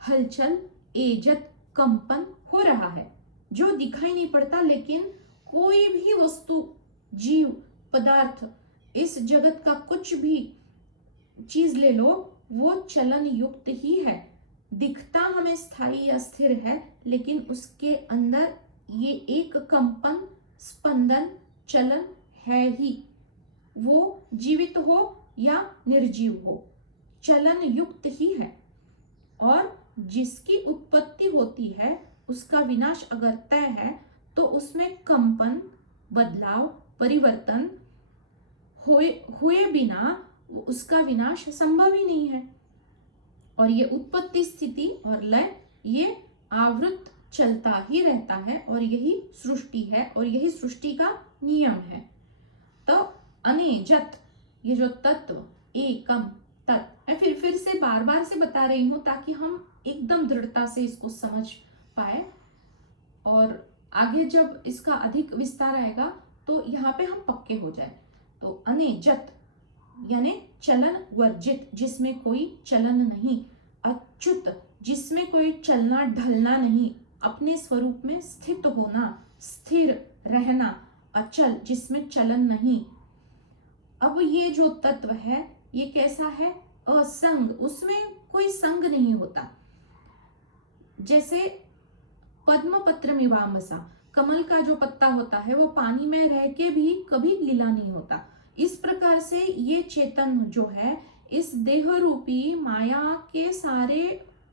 हलचल, एजत, कंपन हो रहा है जो दिखाई नहीं पड़ता। लेकिन कोई भी वस्तु, जीव, पदार्थ, इस जगत का कुछ भी चीज ले लो, वो चलन युक्त ही है। दिखता हमें स्थायी या स्थिर है, लेकिन उसके अंदर ये एक कंपन, स्पंदन, चलन है ही। वो जीवित हो या निर्जीव हो, चलन युक्त ही है। और जिसकी उत्पत्ति होती है उसका विनाश अगर तय है तो उसमें कंपन, बदलाव, परिवर्तन हुए बिना उसका विनाश संभव ही नहीं है। और ये उत्पत्ति, स्थिति और लय, ये आवृत चलता ही रहता है, और यही सृष्टि है, और यही सृष्टि का नियम है। तो अनेजत, ये जो तत्व, एकम तत्व, मैं फिर से बार बार से बता रही हूं ताकि हम एकदम दृढ़ता से इसको समझ पाए, और आगे जब इसका अधिक विस्तार आएगा तो यहाँ पे हम पक्के हो जाए। तो अनेजत यानी चलन वर्जित, जिसमें कोई चलन नहीं। अच्युत, जिसमें कोई चलना ढलना नहीं, अपने स्वरूप में स्थित होना, स्थिर रहना। अचल, जिसमें चलन नहीं। अब ये जो तत्व है ये कैसा है? असंग, उसमें कोई संग नहीं होता। जैसे पद्मपत्र मीवांसा, कमल का जो पत्ता होता है वो पानी में रह के भी कभी गीला नहीं होता। इस प्रकार से ये चेतन जो है इस देह रूपी माया के सारे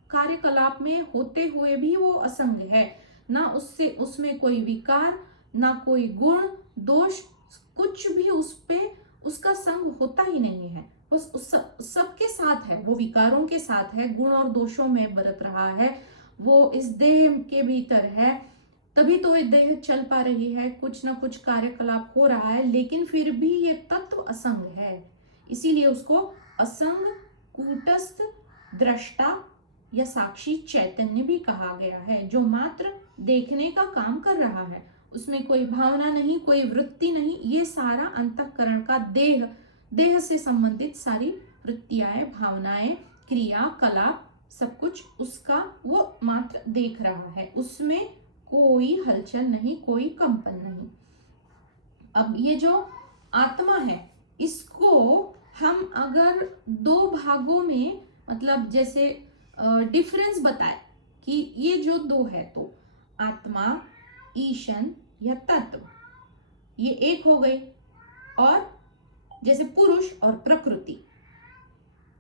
कार्यकलाप में होते हुए भी वो असंग है। ना उससे, उसमें कोई विकार, ना कोई गुण दोष, कुछ भी उस पे उसका संग होता ही नहीं है। बस सबके साथ है, वो विकारों के साथ है, गुण और दोषों में बरत रहा है, वो इस देह के भीतर है, तभी तो ये देह चल पा रही है, कुछ ना कुछ कार्यकलाप हो रहा है, लेकिन फिर भी ये तत्व असंग है। इसीलिए उसको असंग, कूटस्थ, दृष्टा या साक्षी चैतन्य भी कहा गया है, जो मात्र देखने का काम कर रहा है। उसमें कोई भावना नहीं, कोई वृत्ति नहीं, ये सारा अंतःकरण का देह से संबंधित सारी वृत्तियां, भावनाएं, क्रिया, कला, सब कुछ उसका वो मात्र देख रहा है, उसमें कोई हलचल नहीं, कोई कंपन नहीं। अब ये जो आत्मा है इसको हम अगर दो भागों में, मतलब जैसे डिफरेंस बताए कि ये जो दो है, तो आत्मा, ईशन या तत्व, ये एक हो गई। और जैसे पुरुष और प्रकृति,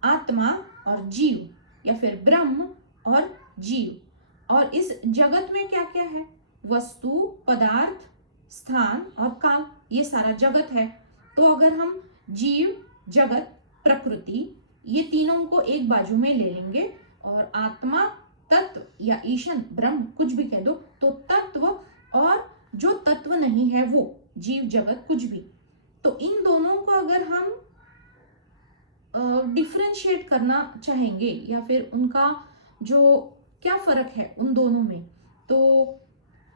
आत्मा और जीव, या फिर ब्रह्म और जीव। और इस जगत में क्या क्या है? वस्तु, पदार्थ, स्थान और काल, ये सारा जगत है। तो अगर हम जीव, जगत, प्रकृति, ये तीनों को एक बाजू में ले लेंगे और आत्मा, तत्व या ईशन, ब्रह्म, कुछ भी कह दो, तो तत्व और जो तत्व नहीं है वो जीव जगत कुछ भी, तो इन दोनों को अगर हम डिफरेंशिएट करना चाहेंगे या फिर उनका जो क्या फर्क है उन दोनों में, तो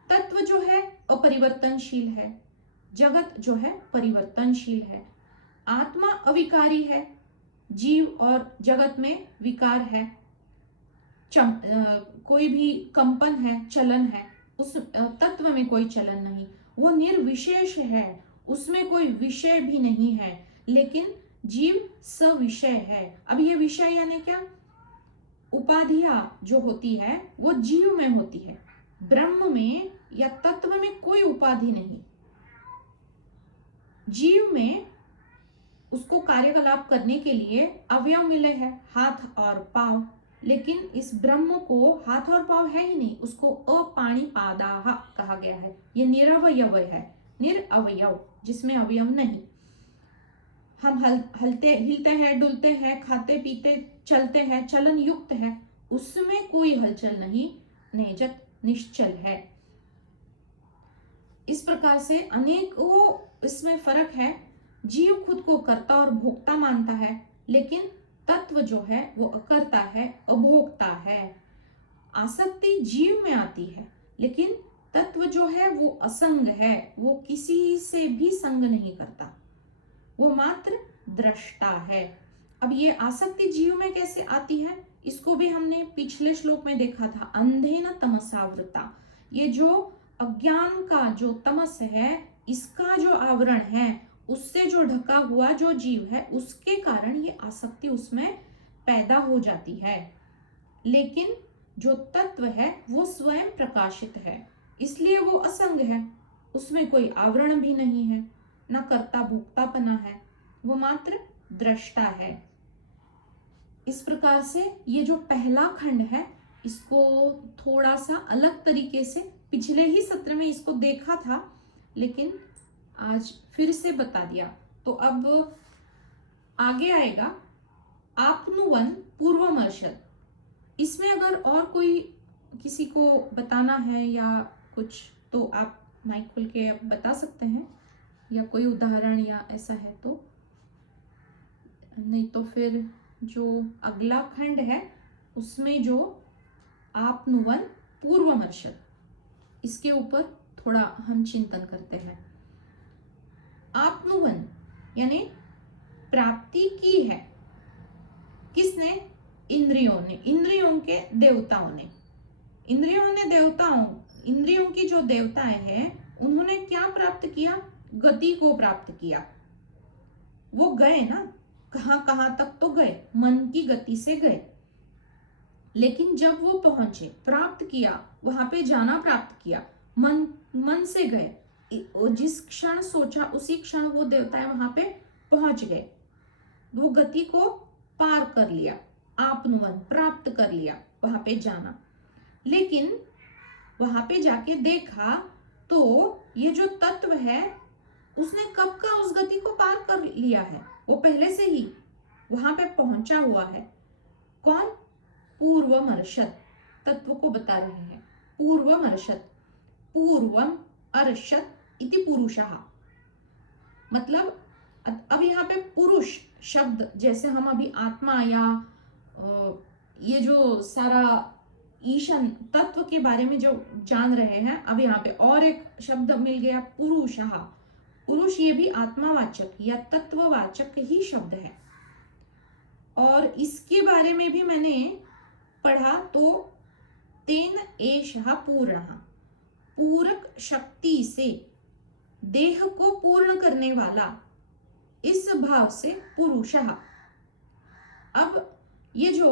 तत्व जो है अपरिवर्तनशील है, जगत जो है परिवर्तनशील है, आत्मा अविकारी है, जीव और जगत में विकार है, कोई भी कंपन है, चलन है, उस तत्व में कोई चलन नहीं, वो निर्विशेष है, उसमें कोई विषय भी नहीं है, लेकिन जीव सविषय है। अब ये विषय यानी क्या, उपाधियां जो होती है वो जीव में होती है, ब्रह्म में या तत्व में कोई उपाधि नहीं। जीव में उसको कार्यकलाप करने के लिए अवयव मिले हैं, हाथ और पांव, लेकिन इस ब्रह्म को हाथ और पांव है ही नहीं, उसको अपाणिपादाः कहा गया है। ये निरवयव है, निरअवयव, जिसमें अवयव नहीं। हम हिलते हैं, डुलते हैं, खाते पीते, चलते हैं, चलन युक्त है, उसमें कोई हलचल नहीं, नेजत निश्चल है। इस प्रकार से अनेकों इसमें फर्क है। जीव खुद को कर्ता और भोक्ता मानता है, लेकिन तत्व जो है वो अकर्ता है, अभोक्ता है। आसक्ति जीव में आती है, लेकिन तत्व जो है वो असंग है, वो किसी से भी संग नहीं करता, वो मात्र दृष्टा है। अब ये आसक्ति जीव में कैसे आती है, इसको भी हमने पिछले श्लोक में देखा था, अंधेन तमसावृता। ये जो अज्ञान का जो तमस है, इसका जो आवरण है, उससे जो ढका हुआ जो जीव है, उसके कारण ये आसक्ति उसमें पैदा हो जाती है। लेकिन जो तत्व है वो स्वयं प्रकाशित है, इसलिए वो असंग है, उसमें कोई आवरण भी नहीं है, न कर्ता भोक्तापना है, वो मात्र दृष्टा है। इस प्रकार से ये जो पहला खंड है, इसको थोड़ा सा अलग तरीके से पिछले ही सत्र में इसको देखा था, लेकिन आज फिर से बता दिया। तो अब आगे आएगा आपनुवन पूर्वमर्शद। इसमें अगर और कोई किसी को बताना है या कुछ, तो आप माइक खोल के बता सकते हैं, या कोई उदाहरण या ऐसा है तो। नहीं तो फिर जो अगला खंड है उसमें जो आपनुवन पूर्वमर्शद, इसके ऊपर थोड़ा हम चिंतन करते हैं। आपनुवन यानी प्राप्ति की है, किसने, इंद्रियों ने, इंद्रियों के देवताओं ने। इंद्रियों की जो देवताएं हैं, उन्होंने क्या प्राप्त किया, गति को प्राप्त किया। वो गए ना, कहां तक तो गए, मन की गति से गए, लेकिन जब वो पहुंचे, प्राप्त किया, वहां पे जाना प्राप्त किया, मन से गए, जिस क्षण सोचा उसी क्षण वो देवताएं वहां पे पहुंच गए, वो गति को पार कर लिया, आपनुवन प्राप्त कर लिया, वहां पे जाना। लेकिन वहां पे जाके देखा तो ये जो तत्व है उसने कब का उस गति को पार कर लिया है, वो पहले से ही वहां पे पहुंचा हुआ है। कौन, पूर्वमर्शद, तत्व को बता रहे हैं। पूर्वमर्शद, पूर्वम अर्शद इति पुरुषः, मतलब अब यहाँ पे पुरुष शब्द, जैसे हम अभी आत्मा या ये जो सारा ईशन तत्व के बारे में जो जान रहे हैं, अब यहाँ पे और एक शब्द मिल गया, पुरुषः। पुरुष ये भी आत्मावाचक या तत्ववाचक ही शब्द है, और इसके बारे में भी मैंने पढ़ा। तो तेन एषः पूर्णः, पूरक शक्ति से देह को पूर्ण करने वाला, इस भाव से पुरुषः। अब ये जो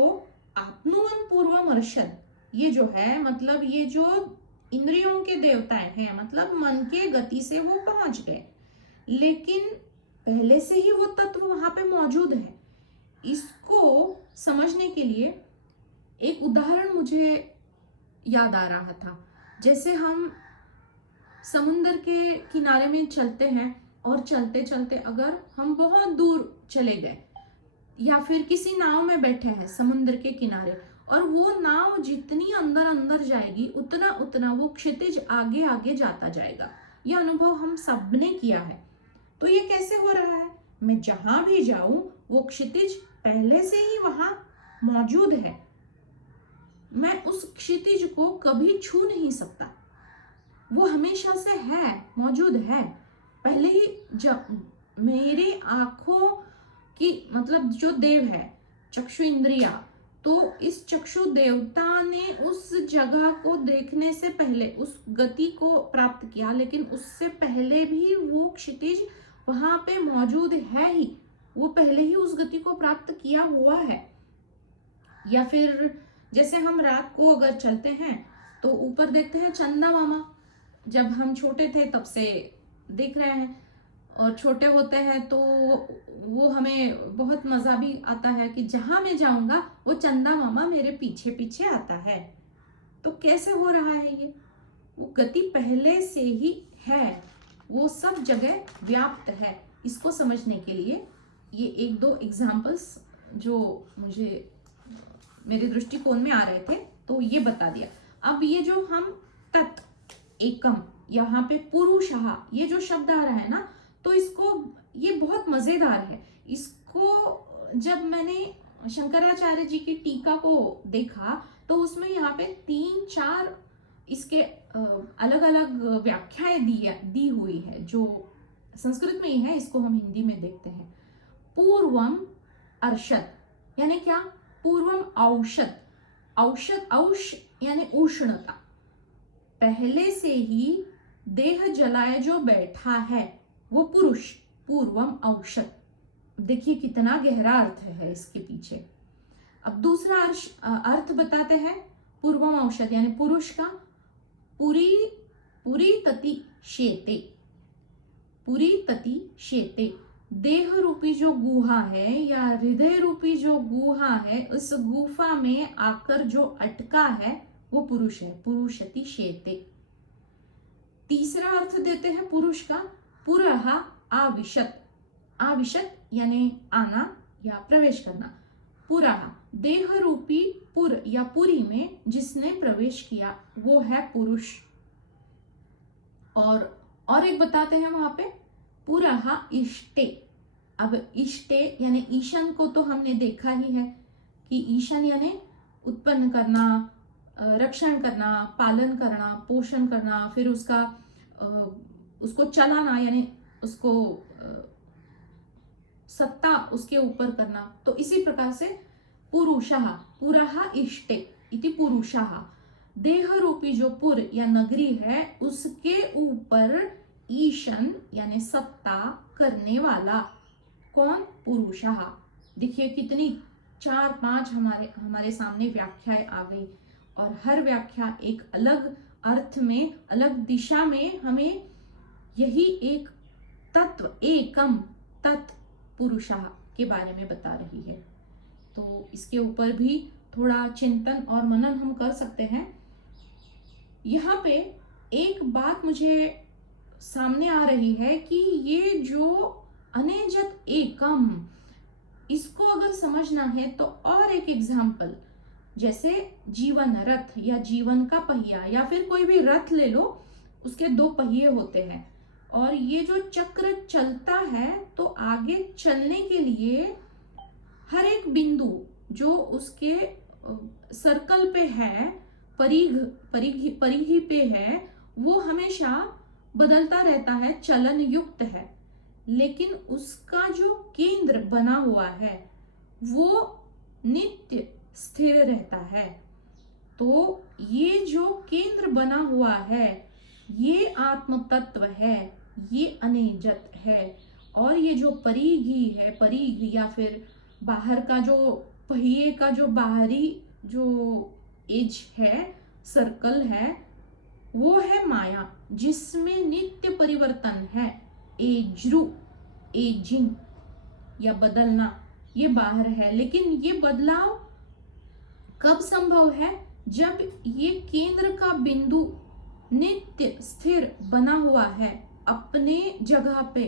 आपनुवन पूर्वमर्शद, ये जो है मतलब ये जो इंद्रियों के देवताएं हैं, मतलब मन के गति से वो पहुंच गए, लेकिन पहले से ही वो तत्व वहां पे मौजूद है। इसको समझने के लिए एक उदाहरण मुझे याद आ रहा था। जैसे हम समुद्र के किनारे में चलते हैं और चलते चलते अगर हम बहुत दूर चले गए, या फिर किसी नाव में बैठे हैं समुद्र के किनारे, और वो नाव जितनी अंदर अंदर जाएगी उतना उतना वो क्षितिज आगे आगे जाता जाएगा। यह अनुभव हम सब ने किया है। तो ये कैसे हो रहा है? मैं जहां भी जाऊं वो क्षितिज पहले से ही वहां मौजूद है, मैं उस क्षितिज को कभी छू नहीं सकता, वो हमेशा से है, मौजूद है पहले ही। जब मेरी आंखों की मतलब जो देव है चक्षु इंद्रिया, तो इस चक्षु देवता ने उस जगह को देखने से पहले उस गति को प्राप्त किया, लेकिन उससे पहले भी वो क्षितिज वहां पे मौजूद है ही, वो पहले ही उस गति को प्राप्त किया हुआ है। या फिर जैसे हम रात को अगर चलते हैं तो ऊपर देखते हैं चंदा मामा, जब हम छोटे थे तब से देख रहे हैं, और छोटे होते हैं तो वो हमें बहुत मजा भी आता है कि जहां मैं जाऊंगा वो चंदा मामा मेरे पीछे पीछे आता है। तो कैसे हो रहा है ये? वो गति पहले से ही है, वो सब जगह व्याप्त है। इसको समझने के लिए ये एक दो एग्जाम्पल्स जो मुझे मेरे दृष्टिकोण में आ रहे थे तो ये बता दिया। अब ये जो हम तत् एकम, यहाँ पे पुरुषः ये जो शब्द आ रहा है ना, तो इसको ये बहुत मजेदार है। इसको जब मैंने शंकराचार्य जी की टीका को देखा तो उसमें यहाँ पे 3-4 इसके अलग अलग व्याख्याएं दी हुई है, जो संस्कृत में ही है, इसको हम हिंदी में देखते हैं। पूर्वम अर्षद यानी क्या? पूर्वम औषध, औषध औष यानी उष्णता, पहले से ही देह जलाए जो बैठा है वो पुरुष, पूर्वम औषध। देखिए कितना गहरा अर्थ है इसके पीछे। अब दूसरा अर्थ बताते हैं पूर्वम औषध यानी पुरुष का। पुरी तति शेते, पुरी तति शेते, देह रूपी जो गुहा है या हृदय रूपी जो गुहा है, उस गुफा में आकर जो अटका है वो पुरुष है, पुरुषति शेते। तीसरा अर्थ देते हैं पुरुष का, पुरः आविशत, आविशत यानी आना या प्रवेश करना। पुरः देह रूपी पुर या पुरी में जिसने प्रवेश किया वो है पुरुष। और एक बताते हैं वहां पे पुरः इष्टे। अब इष्टे यानी ईशन को तो हमने देखा ही है कि ईशन यानी उत्पन्न करना, रक्षण करना, पालन करना, पोषण करना, फिर उसको चलाना यानी उसको सत्ता उसके ऊपर करना। तो इसी प्रकार से पुरुषः, पुरः इष्टे इति पुरुषः, देह रूपी जो पुर या नगरी है उसके ऊपर ईशन यानी सत्ता करने वाला कौन? पुरुषः। देखिए कितनी 4-5 हमारे सामने व्याख्याएं आ गई, और हर व्याख्या एक अलग अर्थ में, अलग दिशा में हमें यही एक तत्व, एकम तत् पुरुषः के बारे में बता रही है। तो इसके ऊपर भी थोड़ा चिंतन और मनन हम कर सकते हैं। यहाँ पे एक बात मुझे सामने आ रही है कि ये जो अनेजत एकम, इसको अगर समझना है तो और एक एग्जाम्पल, जैसे जीवन रथ या जीवन का पहिया, या फिर कोई भी रथ ले लो, उसके 2 पहिए होते हैं, और ये जो चक्र चलता है तो आगे चलने के लिए हर एक बिंदु जो उसके सर्कल पे है, परिघ पे है, वो हमेशा बदलता रहता है, चलन युक्त है, लेकिन उसका जो केंद्र बना हुआ है वो नित्य स्थिर रहता है। तो ये जो केंद्र बना हुआ है ये आत्म तत्व है, ये अनेजत है। और ये जो परिघी है, परिघ या फिर बाहर का जो पहिए का जो बाहरी जो एज है, सर्कल है, वो है माया, जिसमें नित्य परिवर्तन है। एजिंग या बदलना ये बाहर है, लेकिन ये बदलाव कब संभव है? जब ये केंद्र का बिंदु नित्य स्थिर बना हुआ है, अपने जगह पे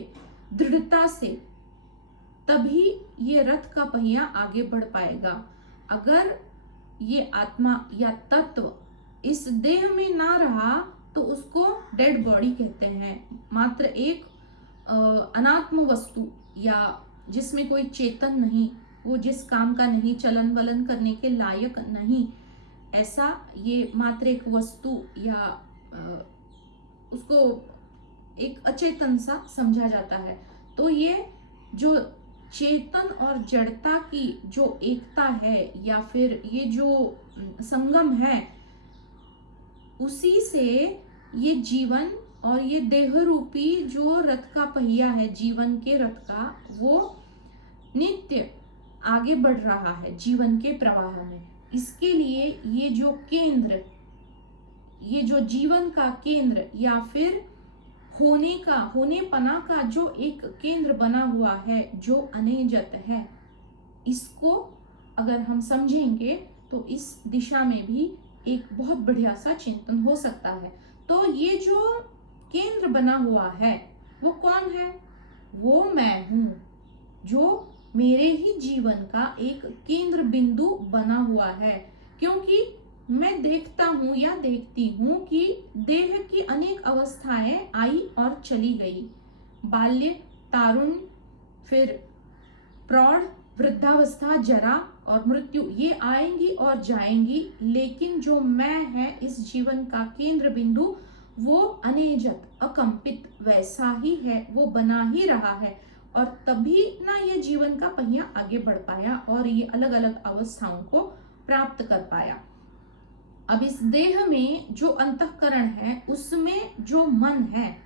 दृढ़ता से तभी ये रथ का पहिया आगे बढ़ पाएगा। अगर ये आत्मा या तत्व इस देह में ना रहा तो उसको डेड बॉडी कहते हैं, मात्र एक अनात्म वस्तु या जिसमें कोई चेतन नहीं, वो जिस काम का नहीं, चलन वलन करने के लायक नहीं, ऐसा ये मात्र एक वस्तु या उसको एक अचेतन सा समझा जाता है। तो ये जो चेतन और जड़ता की जो एकता है या फिर ये जो संगम है, उसी से ये जीवन और ये देह रूपी जो रथ का पहिया है, जीवन के रथ का, वो नित्य आगे बढ़ रहा है जीवन के प्रवाह में। इसके लिए ये जो केंद्र, ये जो जीवन का केंद्र या फिर होनेपना का जो एक केंद्र बना हुआ है, जो अनेजत है, इसको अगर हम समझेंगे तो इस दिशा में भी एक बहुत बढ़िया सा चिंतन हो सकता है। तो ये जो केंद्र बना हुआ है वो कौन है? वो मैं हूं, जो मेरे ही जीवन का एक केंद्र बिंदु बना हुआ है। क्योंकि मैं देखता हूं या देखती हूं कि देह की अनेक अवस्थाएं आई और चली गई, बाल्य, तारुण्य, फिर प्रौढ़, वृद्धावस्था, जरा और मृत्यु, ये आएंगी और जाएंगी, लेकिन जो मैं है इस जीवन का केंद्र बिंदु, वो अनेजत, अकंपित वैसा ही है, वो बना ही रहा है। और तभी ना ये जीवन का पहिया आगे बढ़ पाया और ये अलग अलग अवस्थाओं को प्राप्त कर पाया। अब इस देह में जो अंतःकरण है, उसमें जो मन है,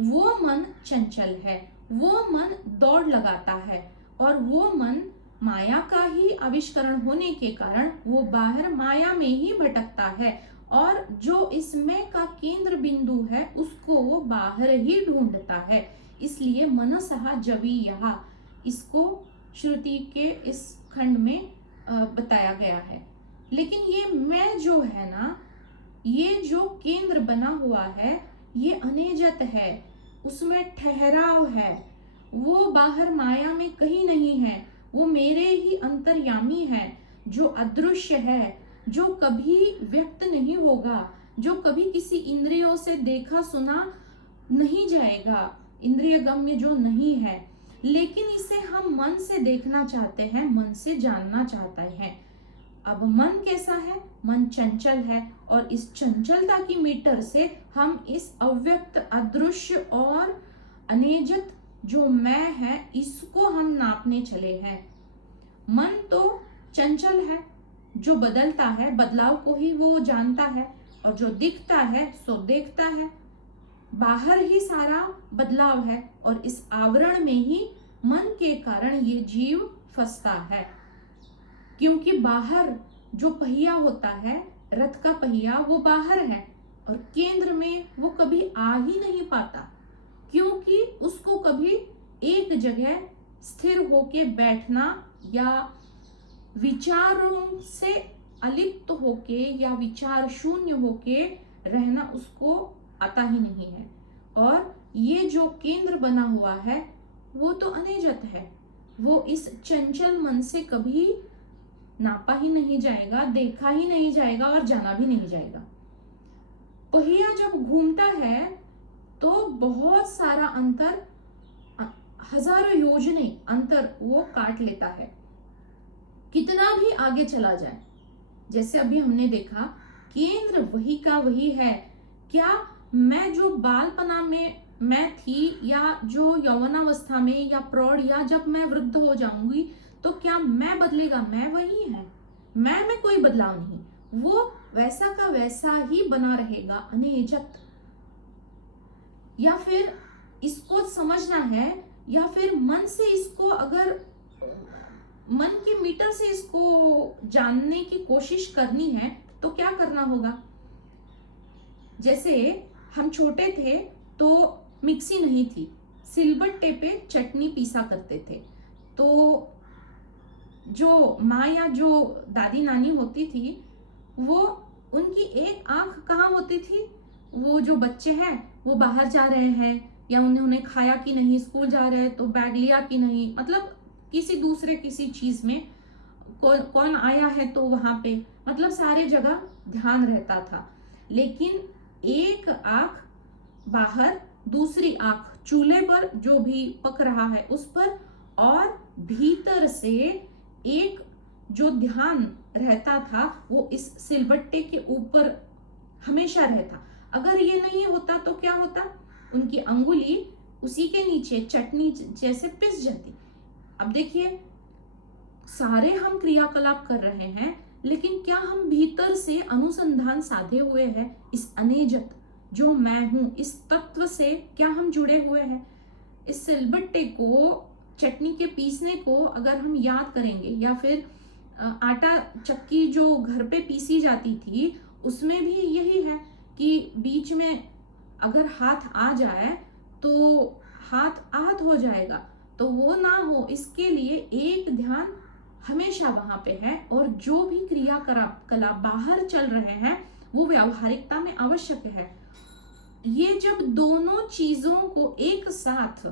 वो मन चंचल है, वो मन दौड़ लगाता है और वो मन माया का ही आविष्करण होने के कारण वो बाहर माया में ही भटकता है और जो इसमें का केंद्र बिंदु है उसको वो बाहर ही ढूंढता है। इसलिए मनसः जवीयः, इसको श्रुति के इस खंड में बताया गया है। लेकिन ये मैं जो है ना, ये जो केंद्र बना हुआ है, ये अनेजत है, उसमें ठहराव है, वो बाहर माया में कहीं नहीं है, वो मेरे ही अंतर्यामी है, जो अदृश्य है, जो कभी व्यक्त नहीं होगा, जो कभी किसी इंद्रियों से देखा सुना नहीं जाएगा, इंद्रिय गम्य जो नहीं है, लेकिन इसे हम मन से देखना चाहते हैं, मन से जानना चाहते हैं। अब मन कैसा है? मन चंचल है और इस चंचलता की मीटर से हम इस अव्यक्त, अदृश्य और अनेजत जो मैं है, इसको हम नापने चले हैं। मन तो चंचल है, जो बदलता है, बदलाव को ही वो जानता है, और जो दिखता है सो देखता है। बाहर ही सारा बदलाव है और इस आवरण में ही मन के कारण ये जीव फंसता है। क्योंकि बाहर जो पहिया होता है, रथ का पहिया, वो बाहर है और केंद्र में वो कभी आ ही नहीं पाता, क्योंकि उसको कभी एक जगह स्थिर होके बैठना या विचारों से अलिप्त होके या विचार शून्य होके रहना उसको आता ही नहीं है। और ये जो केंद्र बना हुआ है वो तो अनेजत है, वो इस चंचल मन से कभी नापा ही नहीं जाएगा, देखा ही नहीं जाएगा और जाना भी नहीं जाएगा। पहिया जब घूमता है तो बहुत सारा अंतर, हजारों योजने अंतर वो काट लेता है, कितना भी आगे चला जाए। जैसे अभी हमने देखा, केंद्र वही का वही है। क्या मैं जो बालपना में मैं थी, या जो यौवनावस्था में, या प्रौढ़, या जब मैं वृद्ध हो जाऊंगी, तो क्या मैं बदलेगा? मैं वही है, मैं में कोई बदलाव नहीं, वो वैसा का वैसा ही बना रहेगा, अनेजत। या फिर इसको समझना है, या फिर मन से इसको, अगर मन की मीटर से इसको जानने की कोशिश करनी है तो क्या करना होगा? जैसे हम छोटे थे तो मिक्सी नहीं थी, सिलबट्टे पे चटनी पीसा करते थे। तो जो माँ या जो दादी नानी होती थी, वो उनकी एक आंख कहाँ होती थी? वो जो बच्चे हैं वो बाहर जा रहे हैं या उन्होंने खाया कि नहीं, स्कूल जा रहे हैं तो बैग लिया कि नहीं, मतलब किसी चीज में कौन कौन आया है तो वहां पे, मतलब सारे जगह ध्यान रहता था। लेकिन एक आंख बाहर, दूसरी आंख चूल्हे पर जो भी पक रहा है उस पर, और भीतर से एक जो ध्यान रहता था वो इस सिलबट्टे के ऊपर हमेशा रहता। अगर ये नहीं होता तो क्या होता, उनकी अंगुली उसी के नीचे चटनी जैसे पिस जाती। अब देखिए, सारे हम क्रियाकलाप कर रहे हैं, लेकिन क्या हम भीतर से अनुसंधान साधे हुए हैं? इस अनेजत जो मैं हूं, इस तत्व से क्या हम जुड़े हुए हैं? इस सिलबट्टे को, चटनी के पीसने को अगर हम याद करेंगे, या फिर आटा चक्की जो घर पे पीसी जाती थी उसमें भी यही है कि बीच में अगर हाथ आ जाए तो हाथ आहत हो जाएगा, तो वो ना हो इसके लिए एक ध्यान हमेशा वहां पे है। और जो भी क्रियाकलाप बाहर चल रहे हैं वो व्यावहारिकता में आवश्यक है। ये जब दोनों चीजों को एक साथ,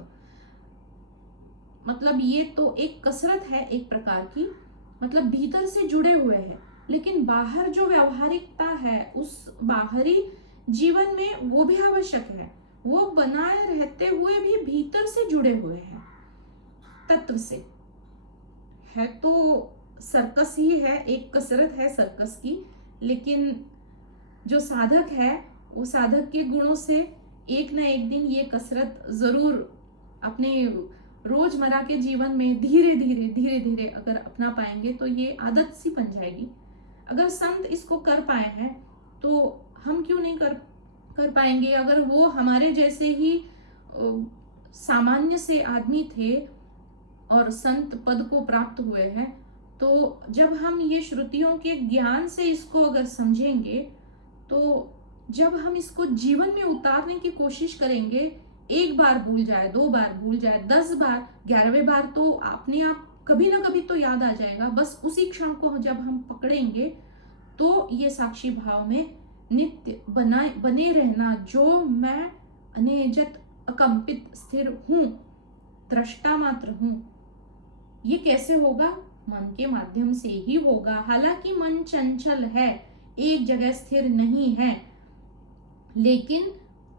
मतलब ये तो एक कसरत है एक प्रकार की, मतलब भीतर से जुड़े हुए हैं, लेकिन बाहर जो व्यावहारिकता है उस बाहरी जीवन में वो भी आवश्यक है। वो बनाए रहते हुए भी भीतर से जुड़े हुए हैं तत्व से। है तो सर्कस ही है, एक कसरत है सर्कस की, लेकिन जो साधक है वो साधक के गुणों से एक ना एक दिन ये कसरत जरूर अपने रोजमर्रा के जीवन में धीरे धीरे अगर अपना पाएंगे तो ये आदत सी बन जाएगी। अगर संत इसको कर पाए हैं तो हम क्यों नहीं कर पाएंगे? अगर वो हमारे जैसे ही सामान्य से आदमी थे और संत पद को प्राप्त हुए हैं, तो जब हम ये श्रुतियों के ज्ञान से इसको अगर समझेंगे, तो जब हम इसको जीवन में उतारने की कोशिश करेंगे, एक बार भूल जाए, 2 बार भूल जाए, 10 बार, 11वें बार तो अपने आप कभी ना कभी तो याद आ जाएगा। बस उसी क्षण को जब हम पकड़ेंगे तो ये साक्षी भाव में नित्य बने रहना, जो मैं अनेजत अकंपित स्थिर हूं, दृष्टा मात्र हूं, ये कैसे होगा? मन के माध्यम से ही होगा। हालांकि मन चंचल है, एक जगह स्थिर नहीं है, लेकिन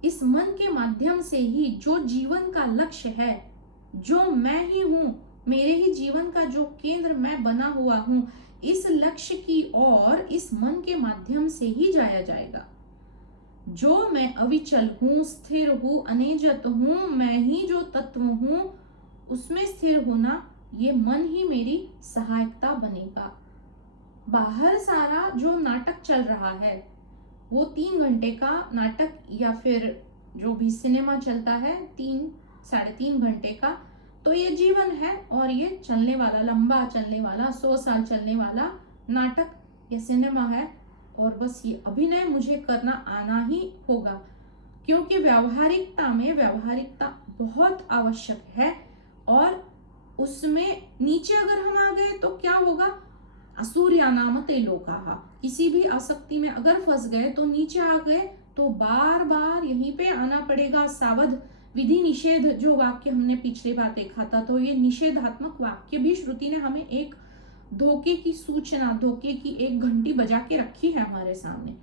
इस मन के माध्यम से ही जो जीवन का लक्ष्य है, जो मैं ही हूं, मेरे ही जीवन का जो केंद्र मैं बना हुआ हूं, इस लक्ष्य की ओर इस मन के माध्यम से ही जाया जाएगा। जो मैं अविचल हूं, स्थिर हूं, अनेजत हूं, मैं ही जो तत्व हूं, उसमें स्थिर होना, ये मन ही मेरी सहायकता बनेगा। बाहर सारा जो नाटक चल रहा है, वो 3 घंटे का नाटक या फिर जो भी सिनेमा चलता है 3-3.5 घंटे का, तो ये जीवन है और ये चलने वाला, लंबा चलने वाला, 100 साल चलने वाला नाटक या सिनेमा है। और बस ये अभिनय मुझे करना आना ही होगा, क्योंकि व्यावहारिकता बहुत आवश्यक है। और उसमें नीचे अगर हम आ गए तो क्या होगा? असूर्या नाम ते लोकाहा, किसी भी आसक्ति में अगर फंस गए तो नीचे आ गए तो बार बार यहीं पे आना पड़ेगा। सावध, विधि निषेध जो वाक्य हमने पिछली बार देखा था, तो ये निषेधात्मक वाक्य भी श्रुति ने हमें एक धोखे की सूचना, धोखे की एक घंटी बजा के रखी है हमारे सामने।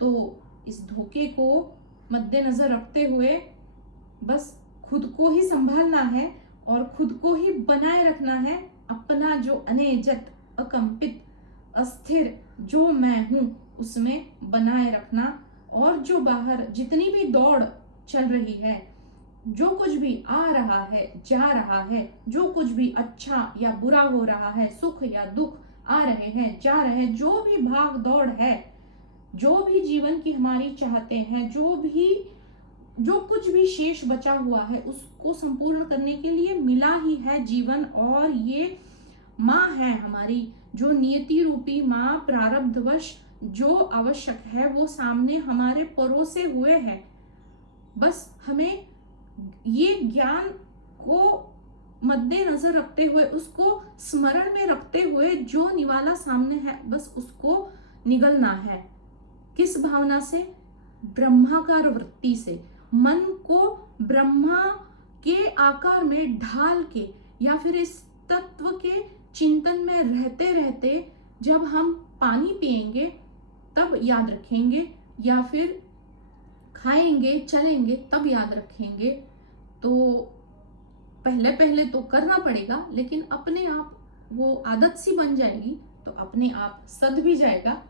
तो इस धोखे को मद्देनजर रखते हुए बस खुद को ही संभालना है और खुद को ही बनाए रखना है। अपना जो अनेजत, अकंपित, अस्थिर जो मैं हूं, उसमें बनाए रखना। और जो बाहर जितनी भी दौड़ चल रही है, जो कुछ भी आ रहा है, जा रहा है, जो कुछ भी अच्छा या बुरा हो रहा है, सुख या दुख आ रहे हैं, जा रहे हैं, जो भी भाग दौड़ है, जो भी जीवन की हमारी चाहते हैं, जो कुछ भी शेष बचा हुआ है, उसको संपूर्ण करने के लिए मिला ही है जीवन। और ये माँ है हमारी, जो नियति रूपी माँ, प्रारब्धवश जो आवश्यक है वो सामने हमारे परोसे हुए है। बस हमें ये ज्ञान को मद्देनजर रखते हुए, उसको स्मरण में रखते हुए, जो निवाला सामने है बस उसको निगलना है। किस भावना से? ब्रह्माकार वृत्ति से। मन को ब्रह्मा के आकार में ढाल के या फिर इस तत्व के चिंतन में रहते रहते जब हम पानी पिएंगे तब याद रखेंगे, या फिर खाएंगे चलेंगे तब याद रखेंगे। तो पहले पहले तो करना पड़ेगा, लेकिन अपने आप वो आदत सी बन जाएगी तो अपने आप सध भी जाएगा।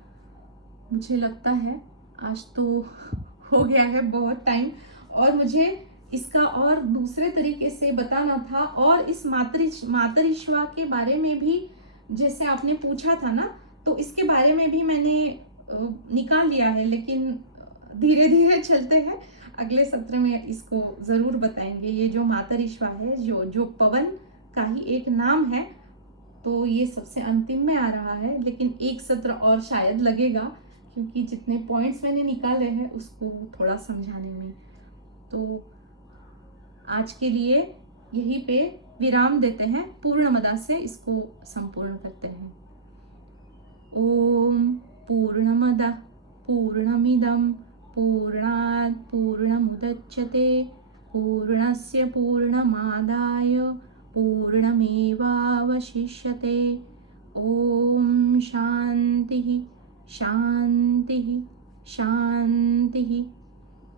मुझे लगता है आज तो हो गया है बहुत टाइम, और मुझे इसका और दूसरे तरीके से बताना था। और इस मातरिश्वा के बारे में भी जैसे आपने पूछा था ना, तो इसके बारे में भी मैंने निकाल लिया है, लेकिन धीरे धीरे चलते हैं। अगले सत्र में इसको जरूर बताएंगे। ये जो मातरिश्वा है, जो पवन का ही एक नाम है, तो ये सबसे अंतिम में आ रहा है, लेकिन एक सत्र और शायद लगेगा, क्योंकि जितने पॉइंट्स मैंने निकाले हैं उसको थोड़ा समझाने में। तो आज के लिए यहीं पे विराम देते हैं, पूर्णमदा से इसको संपूर्ण करते हैं। ओम पूर्णमदा पूर्णमिदं पूर्णात् पूर्णमुदच्यते पूर्णस्य पूर्णमादाय पूर्णमेवावशिष्यते। ओम शांति शांति शांति।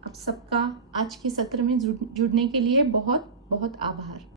आप सबका आज के सत्र में जुड़ने के लिए बहुत बहुत आभार।